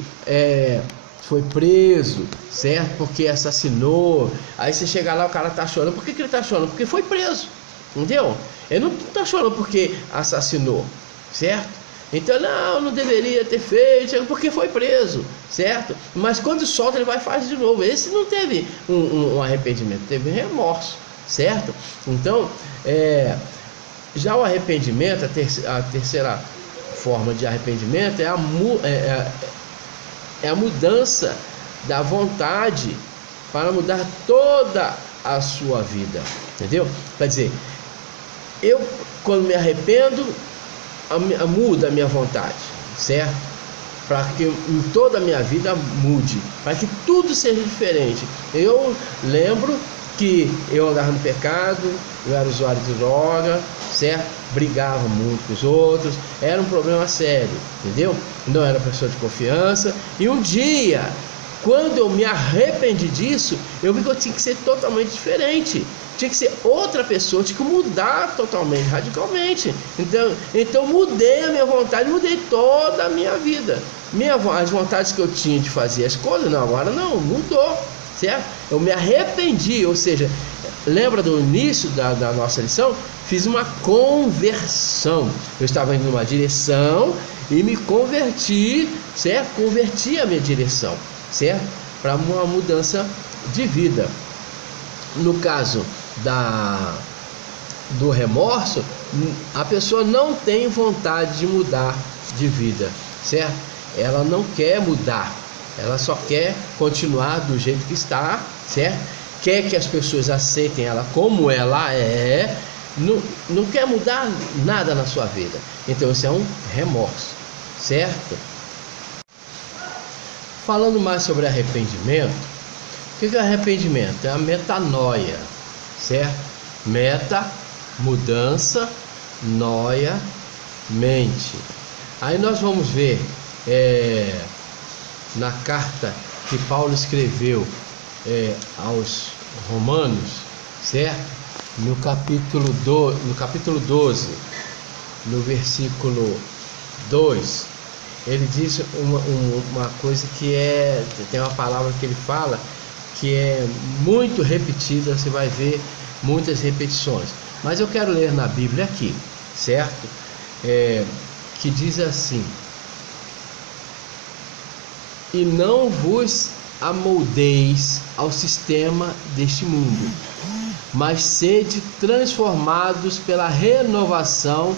foi preso, certo? Porque assassinou. Aí você chega lá, o cara tá chorando. Por que ele tá chorando? Porque foi preso, entendeu? Ele não tá chorando porque assassinou, certo? Então, não deveria ter feito, porque foi preso, certo? Mas quando solta, ele vai e faz de novo. Esse não teve um arrependimento, teve remorso, certo? Então, já o arrependimento, a terceira forma de arrependimento é a mudança da vontade para mudar toda a sua vida, entendeu? Quer dizer, eu quando me arrependo, muda a minha vontade, certo? Para que em toda a minha vida mude, para que tudo seja diferente. Eu lembro que eu andava no pecado, eu era usuário de droga, certo? Brigava muito com os outros, era um problema sério, entendeu? Não era pessoa de confiança. E um dia, quando eu me arrependi disso, eu vi que eu tinha que ser totalmente diferente. Tinha que ser outra pessoa, tinha que mudar totalmente, radicalmente. Então mudei a minha vontade, mudei toda a minha vida. As vontades que eu tinha de fazer as coisas, não, agora não, mudou, certo? Eu me arrependi, ou seja, lembra do início da nossa lição? Fiz uma conversão. Eu estava indo numa direção e me converti, certo? Converti a minha direção, certo? Para uma mudança de vida. No caso do remorso, a pessoa não tem vontade de mudar de vida, certo? Ela não quer mudar, ela só quer continuar do jeito que está, certo? Quer que as pessoas aceitem ela como ela é, não quer mudar nada na sua vida. Então isso é um remorso, certo? Falando mais sobre arrependimento, o que é arrependimento? É a metanoia, certo? Meta, mudança, noia, mente. Aí nós vamos ver na carta que Paulo escreveu aos Romanos, certo? No capítulo 12, no versículo 2, ele diz uma coisa que tem uma palavra que ele fala que é muito repetida, você vai ver muitas repetições, mas eu quero ler na Bíblia aqui, certo? Que diz assim: e não vos amoldeis ao sistema deste mundo, mas sede transformados pela renovação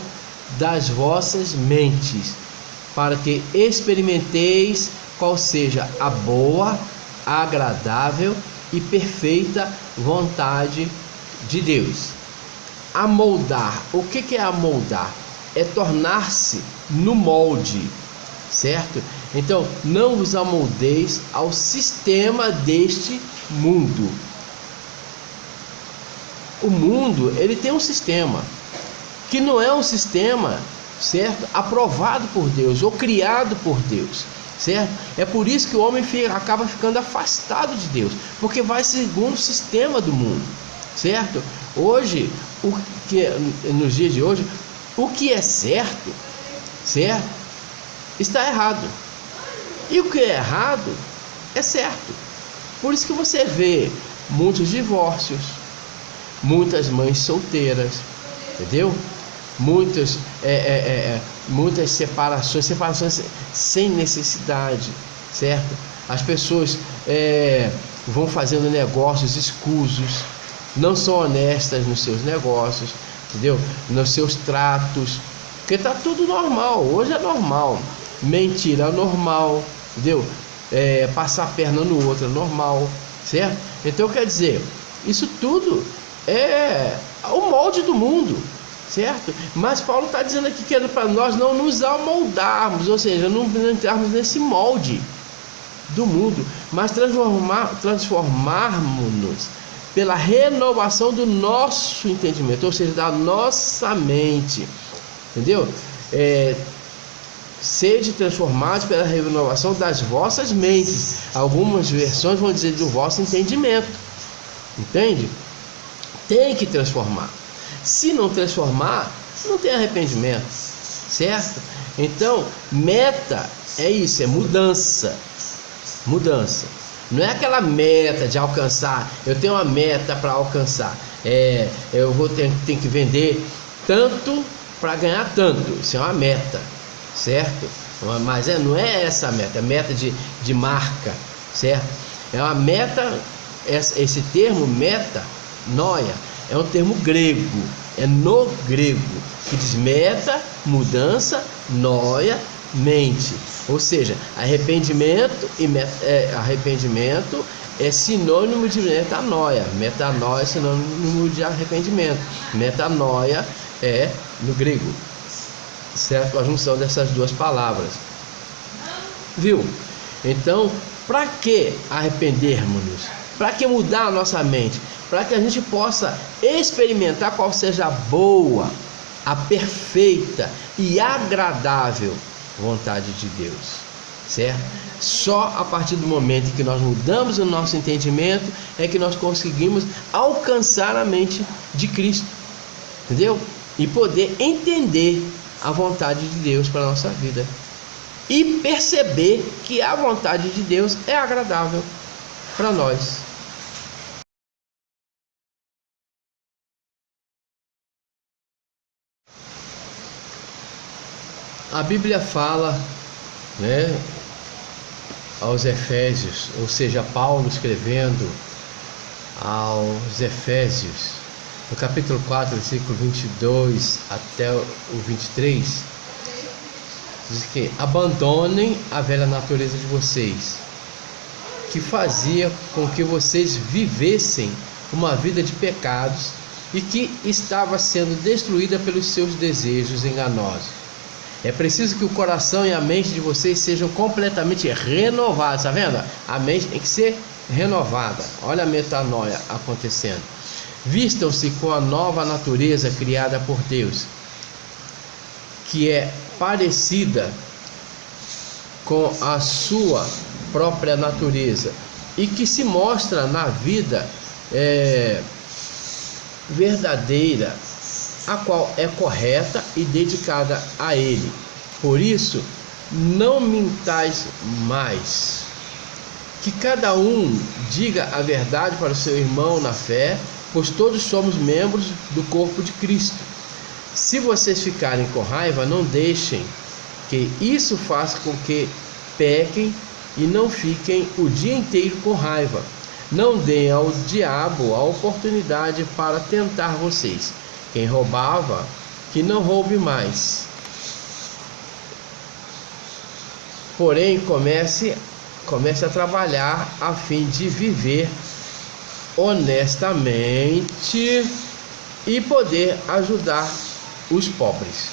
das vossas mentes, para que experimenteis qual seja a boa, agradável e perfeita vontade de Deus. Amoldar. O que é amoldar? É tornar-se no molde, certo? Então, não vos amoldeis ao sistema deste mundo. O mundo, ele tem um sistema que não é um sistema, certo? Aprovado por Deus ou criado por Deus, certo? É por isso que o homem acaba ficando afastado de Deus, porque vai segundo o sistema do mundo, certo? Hoje, nos dias de hoje, o que é certo, está errado, e o que é errado é certo. Por isso que você vê muitos divórcios, muitas mães solteiras, entendeu? Muitas separações sem necessidade, certo? As pessoas vão fazendo negócios escusos, não são honestas nos seus negócios, entendeu? Nos seus tratos, porque está tudo normal, hoje é normal, mentira é normal, entendeu? Passar a perna no outro é normal, certo? Então quer dizer, isso tudo é o molde do mundo, certo? Mas Paulo está dizendo aqui que é para nós não nos amoldarmos, ou seja, não entrarmos nesse molde do mundo, mas transformarmos-nos pela renovação do nosso entendimento, ou seja, da nossa mente, entendeu? Sede transformados pela renovação das vossas mentes. Algumas versões vão dizer do vosso entendimento, entende? Tem que transformar. Se não transformar, não tem arrependimento, certo? Então, meta é isso, é mudança. Mudança. Não é aquela meta de alcançar. Eu tenho uma meta para alcançar. Eu vou ter que vender tanto para ganhar tanto. Isso é uma meta, certo? Mas não é essa a meta. É meta de marca, certo? É uma meta. Esse termo meta, noia, é um termo grego. É no grego que diz meta, mudança, noia, mente. Ou seja, arrependimento é sinônimo de metanoia. Metanoia é sinônimo de arrependimento. Metanoia é no grego, certo? A junção dessas duas palavras. Viu? Então, para que arrependermos-nos? Para que mudar a nossa mente? Para que a gente possa experimentar qual seja a boa, a perfeita e agradável vontade de Deus, certo? Só a partir do momento em que nós mudamos o nosso entendimento é que nós conseguimos alcançar a mente de Cristo, entendeu? E poder entender a vontade de Deus para a nossa vida e perceber que a vontade de Deus é agradável para nós. A Bíblia fala, né, aos Efésios, ou seja, Paulo escrevendo aos Efésios, no capítulo 4, versículo 22 até o 23, diz que abandonem a velha natureza de vocês, que fazia com que vocês vivessem uma vida de pecados e que estava sendo destruída pelos seus desejos enganosos. É preciso que o coração e a mente de vocês sejam completamente renovados, tá vendo? A mente tem que ser renovada. Olha a metanoia acontecendo. Vistam-se com a nova natureza criada por Deus, que é parecida com a sua própria natureza e que se mostra na vida verdadeira, a qual é correta e dedicada a Ele. Por isso, não mintais mais. Que cada um diga a verdade para o seu irmão na fé, pois todos somos membros do corpo de Cristo. Se vocês ficarem com raiva, não deixem que isso faça com que pequem e não fiquem o dia inteiro com raiva. Não deem ao diabo a oportunidade para tentar vocês. Quem roubava, que não roube mais. Porém, comece a trabalhar a fim de viver honestamente e poder ajudar os pobres.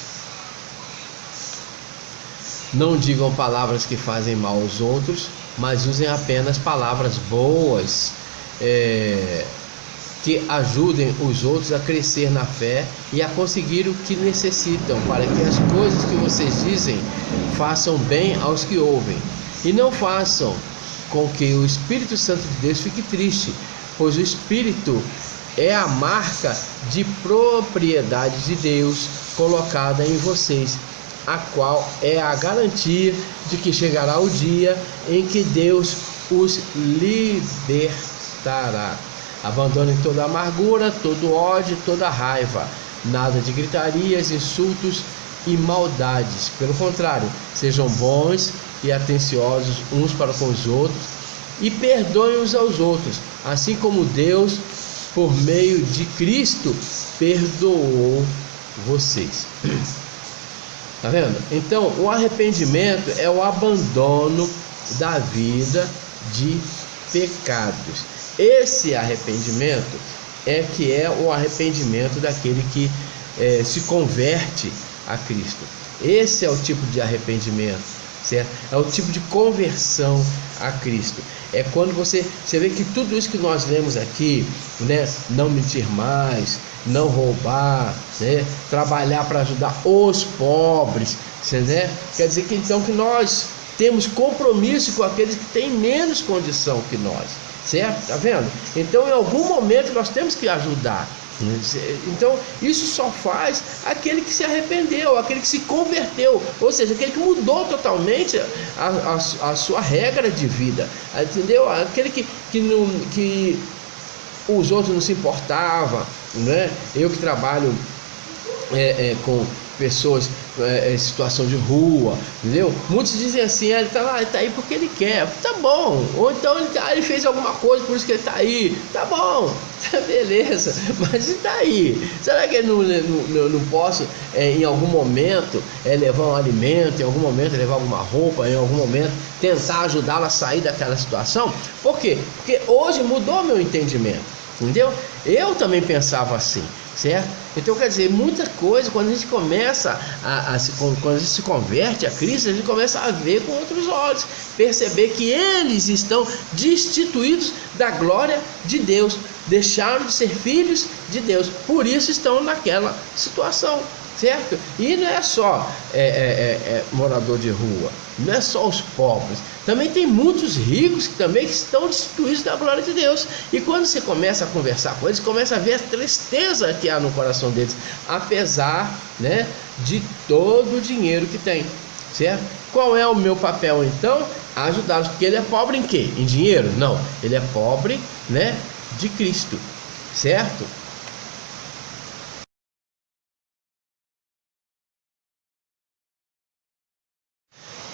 Não digam palavras que fazem mal aos outros, mas usem apenas palavras boas, que ajudem os outros a crescer na fé e a conseguir o que necessitam, para que as coisas que vocês dizem façam bem aos que ouvem, e não façam com que o Espírito Santo de Deus fique triste, pois o Espírito é a marca de propriedade de Deus colocada em vocês, a qual é a garantia de que chegará o dia em que Deus os libertará. Abandonem toda amargura, todo ódio, toda raiva, nada de gritarias, insultos e maldades. Pelo contrário, sejam bons e atenciosos uns para com os outros e perdoem uns aos outros, assim como Deus, por meio de Cristo, perdoou vocês. Tá vendo? Então, o arrependimento é o abandono da vida de pecados. Esse arrependimento é o arrependimento daquele que se converte a Cristo. Esse é o tipo de arrependimento, certo? É o tipo de conversão a Cristo. É quando você vê que tudo isso que nós lemos aqui, né? Não mentir mais, não roubar, né? Trabalhar para ajudar os pobres, né? Quer dizer que então que nós temos compromisso com aqueles que têm menos condição que nós, certo? Tá vendo? Então em algum momento nós temos que ajudar. Então isso só faz aquele que se arrependeu, aquele que se converteu, ou seja, aquele que mudou totalmente a sua regra de vida, entendeu? Aquele que os outros não se importavam, né? Eu que trabalho com pessoas em situação de rua, entendeu? Muitos dizem assim, ele está lá, ele está aí porque ele quer, tá bom, ou então ele fez alguma coisa, por isso que ele está aí, tá bom, tá beleza, mas ele está aí, será que ele não posso em algum momento levar um alimento, em algum momento levar alguma roupa, em algum momento tentar ajudá-lo a sair daquela situação? Por quê? Porque hoje mudou meu entendimento, entendeu? Eu também pensava assim, certo? Então quer dizer, muita coisa, quando a gente começa quando a gente se converte a Cristo, a gente começa a ver com outros olhos, perceber que eles estão destituídos da glória de Deus, deixaram de ser filhos de Deus, por isso estão naquela situação, certo? E não é só morador de rua, não é só os pobres, também tem muitos ricos que também estão destituídos da glória de Deus. E quando você começa a conversar com eles, começa a ver a tristeza que há no coração deles, apesar, né, de todo o dinheiro que tem, certo? Qual é o meu papel então? Ajudá-los, porque ele é pobre em quê? Em dinheiro? Não, ele é pobre, né, de Cristo, certo?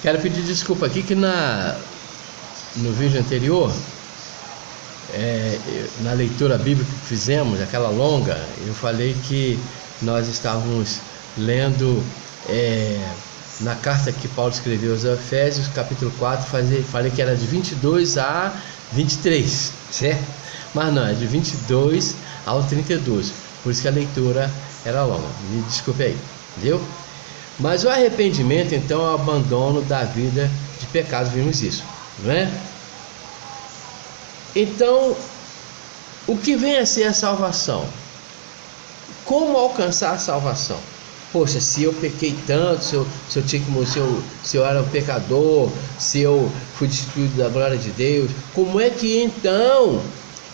Quero pedir desculpa aqui que no vídeo anterior, na leitura bíblica que fizemos, aquela longa, eu falei que nós estávamos lendo na carta que Paulo escreveu aos Efésios, capítulo 4, falei que era de 22 a 23, certo? Mas não, é de 22 ao 32, por isso que a leitura era longa, me desculpe aí, entendeu? Mas o arrependimento, então, é o abandono da vida de pecado, vimos isso, não é? Então, o que vem a ser a salvação? Como alcançar a salvação? Poxa, se eu pequei tanto, se eu era um pecador, se eu fui destituído da glória de Deus, como é que então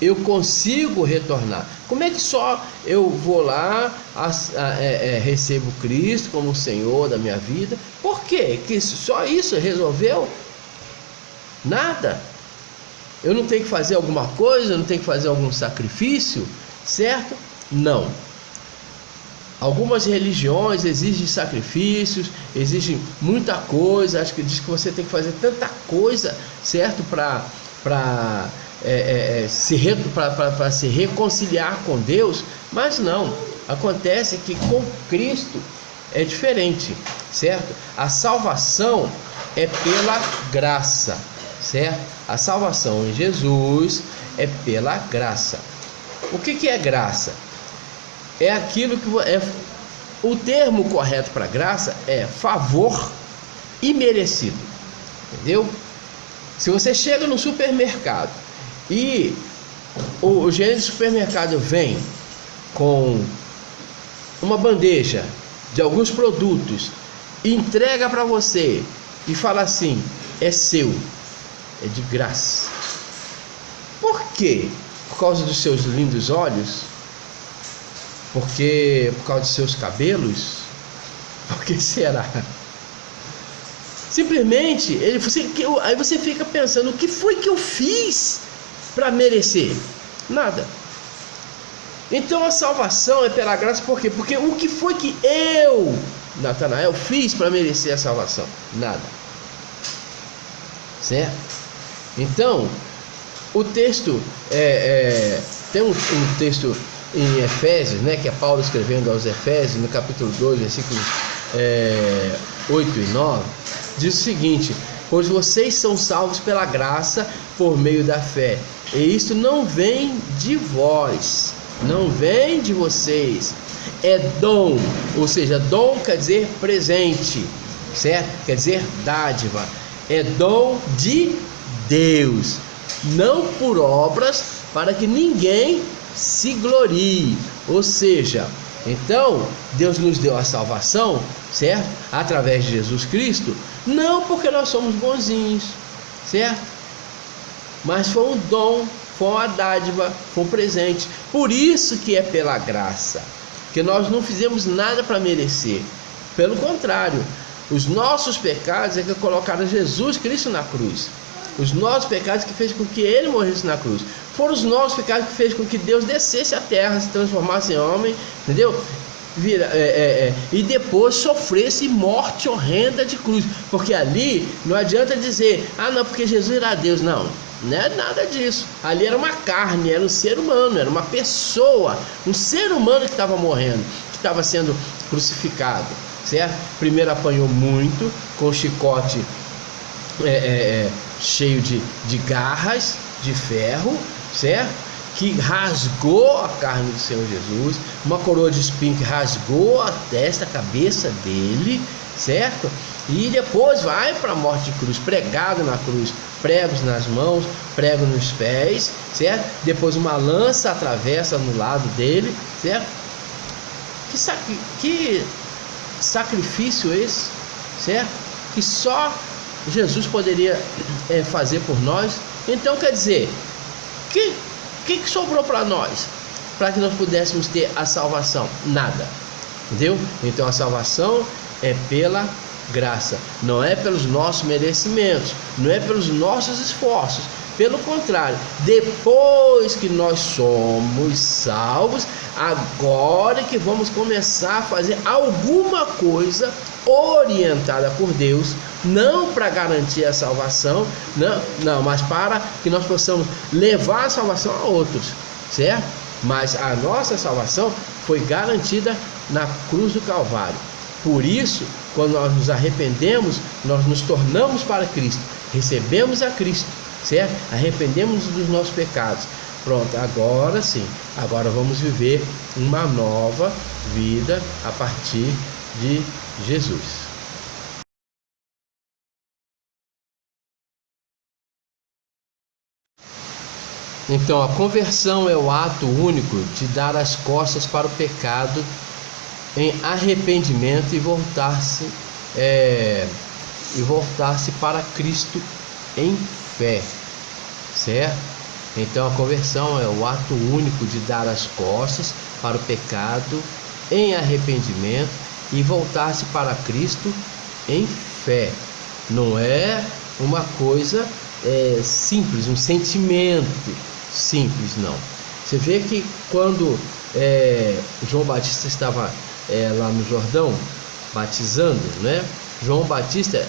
eu consigo retornar? Como é que só eu vou lá, recebo Cristo como Senhor da minha vida? Por quê? Que só isso resolveu? Nada. Eu não tenho que fazer alguma coisa, eu não tenho que fazer algum sacrifício, certo? Não. Algumas religiões exigem sacrifícios, exigem muita coisa, acho que diz que você tem que fazer tanta coisa, certo? Para se reconciliar com Deus, mas não, acontece que com Cristo é diferente, certo? A salvação é pela graça, certo? A salvação em Jesus é pela graça. O que é graça? É aquilo que o termo correto para graça é favor imerecido, entendeu? Se você chega no supermercado e o gerente do supermercado vem com uma bandeja de alguns produtos, entrega para você e fala assim: é seu, é de graça. Por quê? Por causa dos seus lindos olhos? Por causa dos seus cabelos? Por que será? Simplesmente, aí você fica pensando: o que foi que eu fiz para merecer? Nada. Então a salvação é pela graça, por quê? Porque o que foi que eu, Natanael, fiz para merecer a salvação? Nada. Certo? Então, o texto, tem um texto em Efésios, né, que é Paulo escrevendo aos Efésios, no capítulo 2, versículos 8 e 9, diz o seguinte: pois vocês são salvos pela graça por meio da fé, e isto não vem de vós, não vem de vocês, é dom, ou seja, dom quer dizer presente, certo? Quer dizer, dádiva. É dom de Deus, não por obras, para que ninguém se glorie. Ou seja, então, Deus nos deu a salvação, certo? Através de Jesus Cristo, não porque nós somos bonzinhos, certo? Mas foi um dom, foi uma dádiva, foi um presente. Por isso que é pela graça, que nós não fizemos nada para merecer. Pelo contrário, os nossos pecados é que colocaram Jesus Cristo na cruz. Os nossos pecados que fez com que Ele morresse na cruz. Foram os nossos pecados que fez com que Deus descesse à terra, se transformasse em homem, entendeu? E depois sofresse morte horrenda de cruz. Porque ali não adianta dizer, não, porque Jesus era Deus. Não é nada disso. Ali era uma carne, era um ser humano, era uma pessoa, um ser humano que estava morrendo, que estava sendo crucificado, certo? Primeiro apanhou muito, com o chicote cheio de garras de ferro, certo? Que rasgou a carne do Senhor Jesus, uma coroa de espinho que rasgou a testa, a cabeça dele, certo? E depois vai para a morte de cruz, pregado na cruz, pregos nas mãos, prego nos pés, certo? Depois uma lança atravessa no lado dele, certo? Que sacrifício esse, certo? Que só Jesus poderia fazer por nós. Então, quer dizer, que sobrou para nós, para que nós pudéssemos ter a salvação? Nada, entendeu? Então a salvação é pela graça, não é pelos nossos merecimentos, não é pelos nossos esforços. Pelo contrário, depois que nós somos salvos, agora é que vamos começar a fazer alguma coisa orientada por Deus, não para garantir a salvação, não, mas para que nós possamos levar a salvação a outros, certo? Mas a nossa salvação foi garantida na cruz do Calvário. Por isso, quando nós nos arrependemos, nós nos tornamos para Cristo, recebemos a Cristo, certo? Arrependemos dos nossos pecados. Pronto, agora sim, agora vamos viver uma nova vida a partir de Jesus. Então, a conversão é o ato único de dar as costas para o pecado em arrependimento e voltar-se para Cristo em fé, certo? Então a conversão é o ato único de dar as costas para o pecado em arrependimento e voltar-se para Cristo em fé. Não é uma coisa simples, um sentimento simples, não. Você vê que quando João Batista estava lá no Jordão batizando, né? João Batista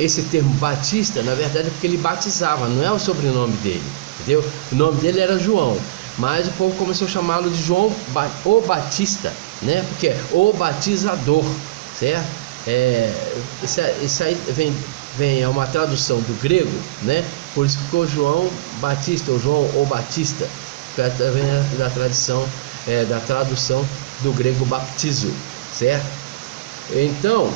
esse termo Batista, na verdade, é porque ele batizava, não é o sobrenome dele, entendeu? O nome dele era João, mas o povo começou a chamá-lo de João o Batista, né? Porque é o batizador, certo? Isso aí é uma tradução do grego, né? Por isso ficou João Batista ou João o Batista, vem da tradução do grego baptizo, certo? Então,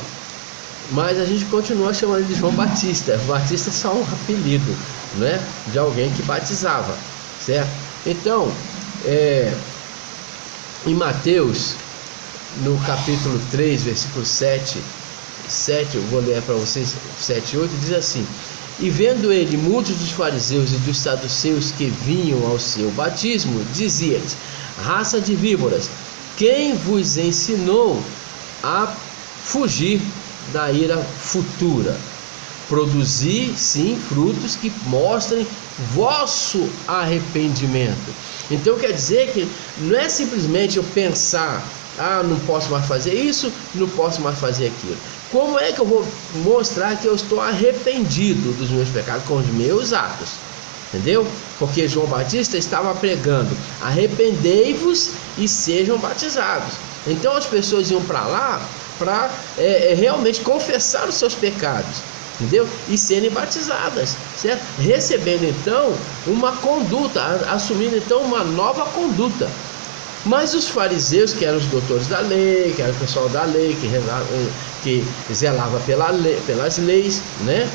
mas a gente continua chamando de João Batista. Batista é só um apelido, né? De alguém que batizava, certo? Então, em Mateus, no capítulo 3, versículo 7, eu vou ler para vocês, 7 e 8, diz assim: E vendo ele muitos dos fariseus e dos saduceus que vinham ao seu batismo, dizia-lhes: Raça de víboras, quem vos ensinou a fugir da ira futura? Produzir, sim, frutos que mostrem vosso arrependimento. Então quer dizer que não é simplesmente eu pensar, não posso mais fazer isso, não posso mais fazer aquilo. Como é que eu vou mostrar que eu estou arrependido dos meus pecados? Com os meus atos, entendeu? Porque João Batista estava pregando: arrependei-vos e sejam batizados. Então as pessoas iam para lá para realmente confessar os seus pecados, entendeu? E serem batizadas, certo? Recebendo então uma conduta, assumindo então uma nova conduta. Mas os fariseus, que eram os doutores da lei, que era o pessoal da lei, que zelava pelas leis, né?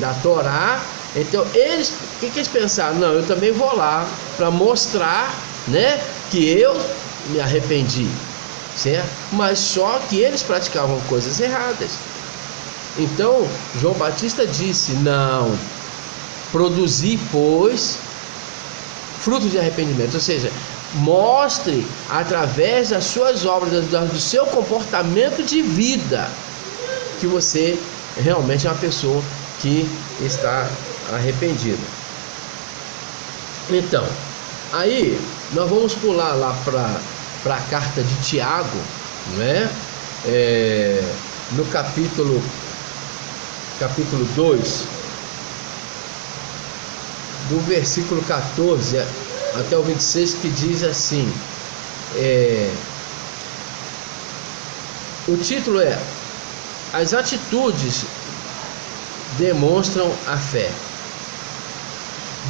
Da Torá. Então eles, o que eles pensaram? Não, eu também vou lá para mostrar, né, que eu me arrependi, certo? Mas só que eles praticavam coisas erradas. Então João Batista disse: não, produzi, pois, frutos de arrependimento, ou seja, mostre através das suas obras, do seu comportamento de vida, que você realmente é uma pessoa que está arrependida. Então, aí nós vamos pular lá para a carta de Tiago, né? No capítulo 2, do versículo 14 até o 26, que diz assim, o título é: as atitudes demonstram a fé.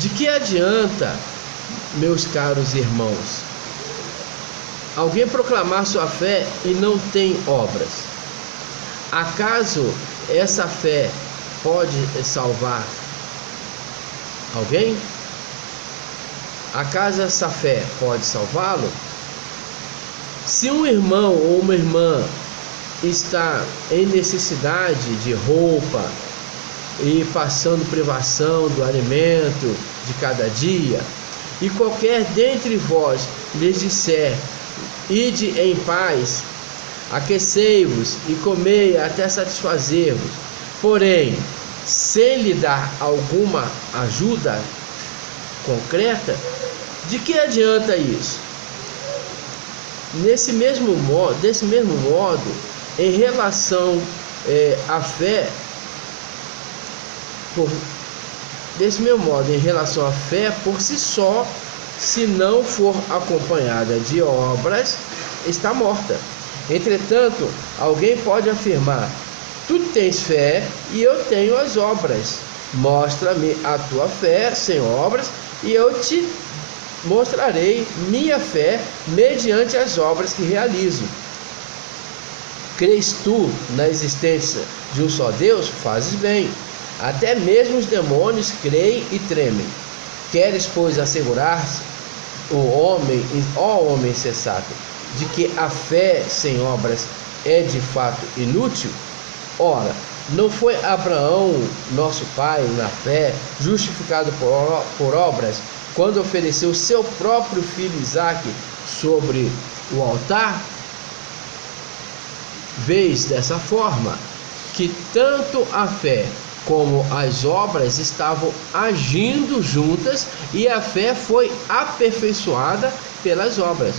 De que adianta, meus caros irmãos, alguém proclamar sua fé e não tem obras? Acaso essa fé pode salvar alguém? Acaso essa fé pode salvá-lo? Se um irmão ou uma irmã está em necessidade de roupa e passando privação do alimento de cada dia, e qualquer dentre vós lhes disser: ide em paz, aquecei-vos e comei até satisfazer-vos, porém, sem lhe dar alguma ajuda concreta, de que adianta isso? Desse mesmo modo, em relação à fé, por si só, se não for acompanhada de obras, está morta. Entretanto, alguém pode afirmar: tu tens fé e eu tenho as obras. Mostra-me a tua fé sem obras, e eu te mostrarei minha fé mediante as obras que realizo. Crês tu na existência de um só Deus? Fazes bem. Até mesmo os demônios creem e tremem. Queres, pois, assegurar-se, ó homem insensato, de que a fé sem obras é de fato inútil? Ora, não foi Abraão, nosso pai, na fé, justificado por obras, quando ofereceu seu próprio filho Isaque sobre o altar? Vês dessa forma que tanto a fé como as obras estavam agindo juntas, e a fé foi aperfeiçoada pelas obras.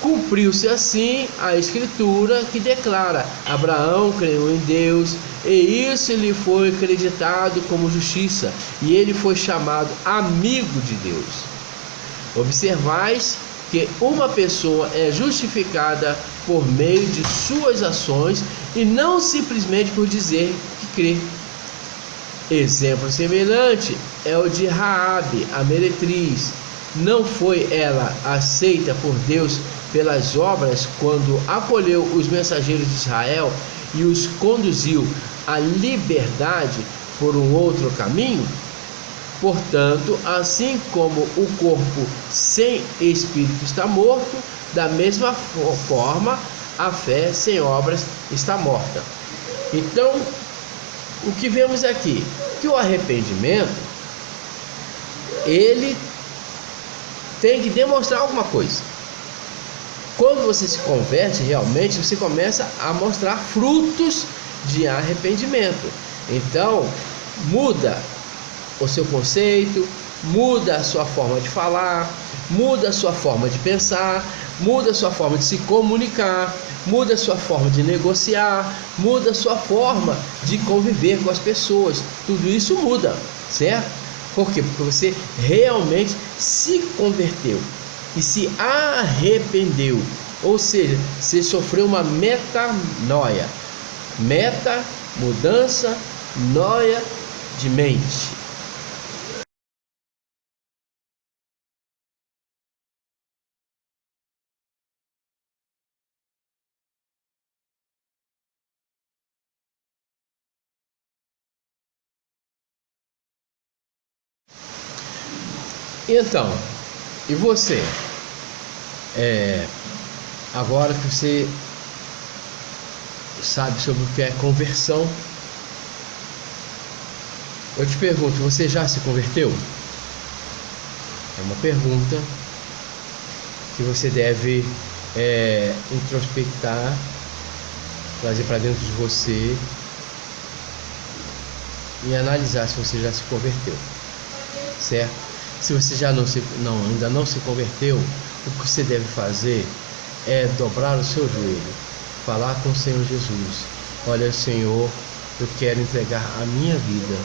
Cumpriu-se assim a escritura que declara: Abraão creu em Deus, e isso lhe foi acreditado como justiça, e ele foi chamado amigo de Deus. Observais que uma pessoa é justificada por meio de suas ações e não simplesmente por dizer que crê. Exemplo semelhante é o de Raabe, a meretriz. Não foi ela aceita por Deus pelas obras quando acolheu os mensageiros de Israel e os conduziu à liberdade por um outro caminho? Portanto, assim como o corpo sem espírito está morto, da mesma forma a fé sem obras está morta. Então, o que vemos aqui? Que o arrependimento, ele tem que demonstrar alguma coisa. Quando você se converte, realmente você começa a mostrar frutos de arrependimento. Então, muda o seu conceito, muda a sua forma de falar, muda a sua forma de pensar, muda a sua forma de se comunicar, muda a sua forma de negociar, muda a sua forma de conviver com as pessoas. Tudo isso muda, certo? Por quê? Porque você realmente se converteu e se arrependeu, ou seja, você sofreu uma metanoia, mudança, noia de mente. Então, e você? Agora que você sabe sobre o que é conversão, eu te pergunto, você já se converteu? É uma pergunta que você deve introspectar, trazer para dentro de você e analisar se você já se converteu, certo? Se você ainda não se converteu, o que você deve fazer é dobrar o seu joelho, falar com o Senhor Jesus: olha, Senhor, eu quero entregar a minha vida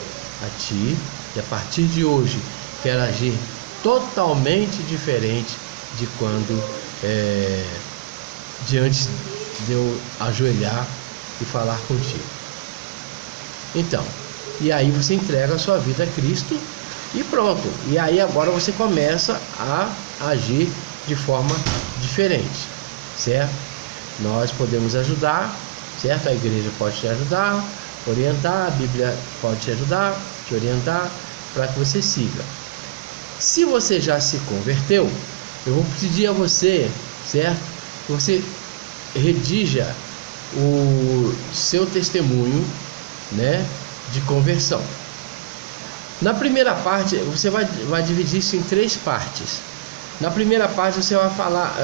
a Ti, e a partir de hoje quero agir totalmente diferente de quando de antes de eu ajoelhar e falar contigo. Então, e aí você entrega a sua vida a Cristo e pronto. E aí agora você começa a agir de forma diferente, certo? Nós podemos ajudar, certo? A igreja pode te ajudar, orientar, a Bíblia pode te ajudar, te orientar para que você siga. Se você já se converteu, eu vou pedir a você, certo? Que você redija o seu testemunho, né, de conversão. Na primeira parte, você vai dividir isso em 3 partes. Na primeira parte você vai falar,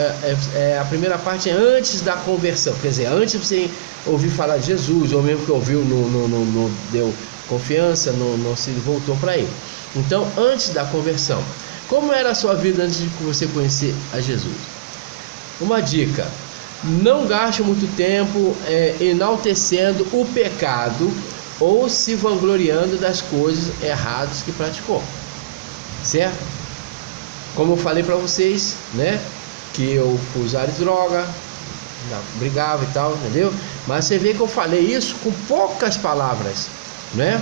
a primeira parte é antes da conversão, quer dizer, antes de você ouvir falar de Jesus, ou mesmo que ouviu, não deu confiança, não se voltou para ele. Então, antes da conversão, como era a sua vida antes de você conhecer a Jesus? Uma dica: não gaste muito tempo enaltecendo o pecado ou se vangloriando das coisas erradas que praticou, certo? Como eu falei para vocês, né, que eu fui usar droga, brigava e tal, entendeu? Mas você vê que eu falei isso com poucas palavras, né,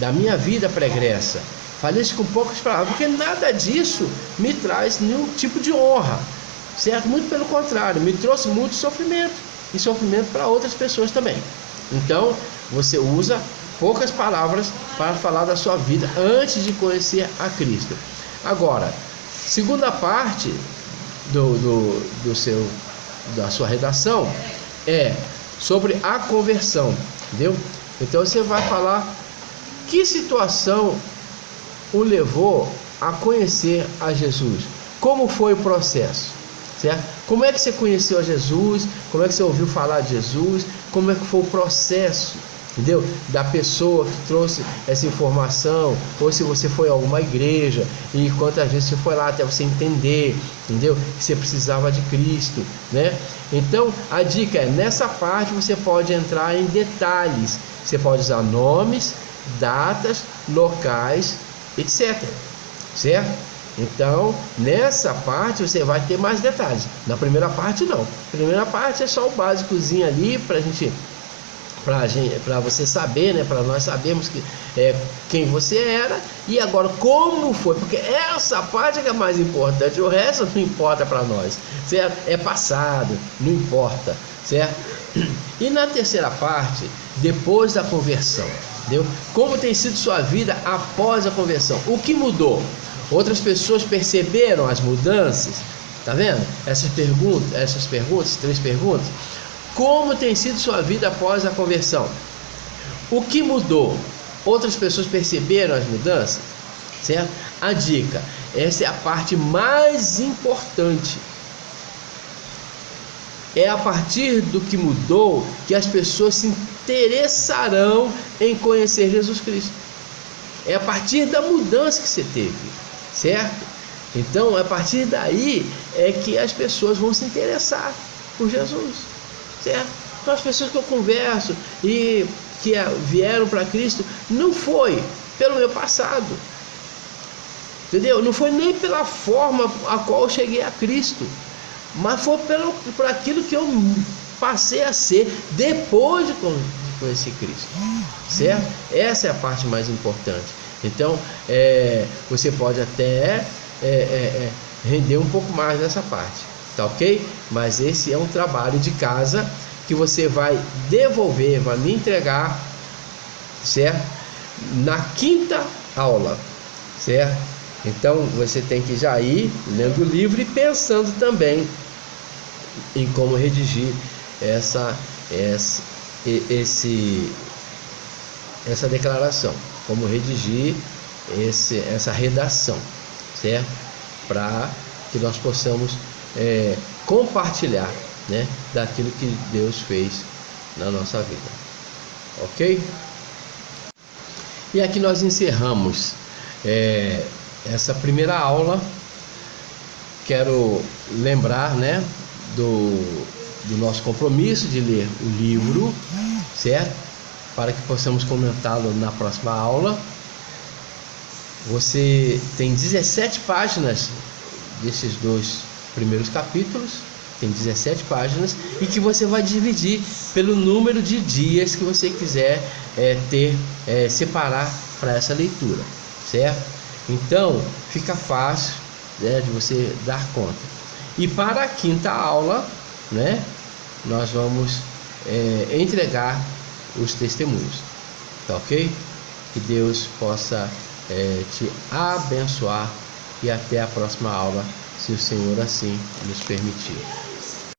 da minha vida pregressa. Falei isso com poucas palavras, porque nada disso me traz nenhum tipo de honra, certo? Muito pelo contrário, me trouxe muito sofrimento, e sofrimento para outras pessoas também. Então, você usa poucas palavras para falar da sua vida antes de conhecer a Cristo. Agora, segunda parte da sua redação é sobre a conversão, entendeu? Então você vai falar que situação o levou a conhecer a Jesus, como foi o processo, certo? Como é que você conheceu a Jesus, como é que você ouviu falar de Jesus, como é que foi o processo, entendeu? Da pessoa que trouxe essa informação, ou se você foi a alguma igreja e quantas vezes você foi lá até você entender, entendeu? Que você precisava de Cristo, né? Então a dica é, nessa parte você pode entrar em detalhes, você pode usar nomes, datas, locais, etc, certo? Então nessa parte você vai ter mais detalhes. Na primeira parte não, a primeira parte é só o básicozinho ali para você saber, né, para nós sabermos quem você era e agora como foi, porque essa parte é que é mais importante, o resto não importa para nós, certo? É passado, não importa, certo? E na terceira parte, depois da conversão, entendeu? Como tem sido sua vida após a conversão? O que mudou? Outras pessoas perceberam as mudanças? Tá vendo? Essas perguntas, 3 perguntas. Como tem sido sua vida após a conversão? O que mudou? Outras pessoas perceberam as mudanças? Certo? A dica, essa é a parte mais importante. É a partir do que mudou que as pessoas se interessarão em conhecer Jesus Cristo. É a partir da mudança que você teve, certo? Então, a partir daí é que as pessoas vão se interessar por Jesus. Certo? Então as pessoas que eu converso e que vieram para Cristo, não foi pelo meu passado, entendeu? Não foi nem pela forma a qual eu cheguei a Cristo, mas foi por aquilo que eu passei a ser depois de conhecer Cristo, certo? Essa é a parte mais importante. Então você pode até render um pouco mais nessa parte. Tá ok? Mas esse é um trabalho de casa que você vai devolver, vai me entregar, certo? Na 5ª aula, certo? Então você tem que já ir lendo o livro e pensando também em como redigir essa declaração, como redigir essa redação, certo? Para que nós possamos compartilhar, né, daquilo que Deus fez na nossa vida, ok? E aqui nós encerramos essa primeira aula. Quero lembrar, né, do nosso compromisso de ler o livro, certo? Para que possamos comentá-lo na próxima aula. Você tem 17 páginas desses 2 primeiros capítulos, tem 17 páginas, e que você vai dividir pelo número de dias que você quiser separar para essa leitura, certo? Então fica fácil, né, de você dar conta. E para a quinta aula, né, nós vamos entregar os testemunhos, tá ok? Que Deus possa te abençoar, e até a próxima aula, se o Senhor assim nos permitir.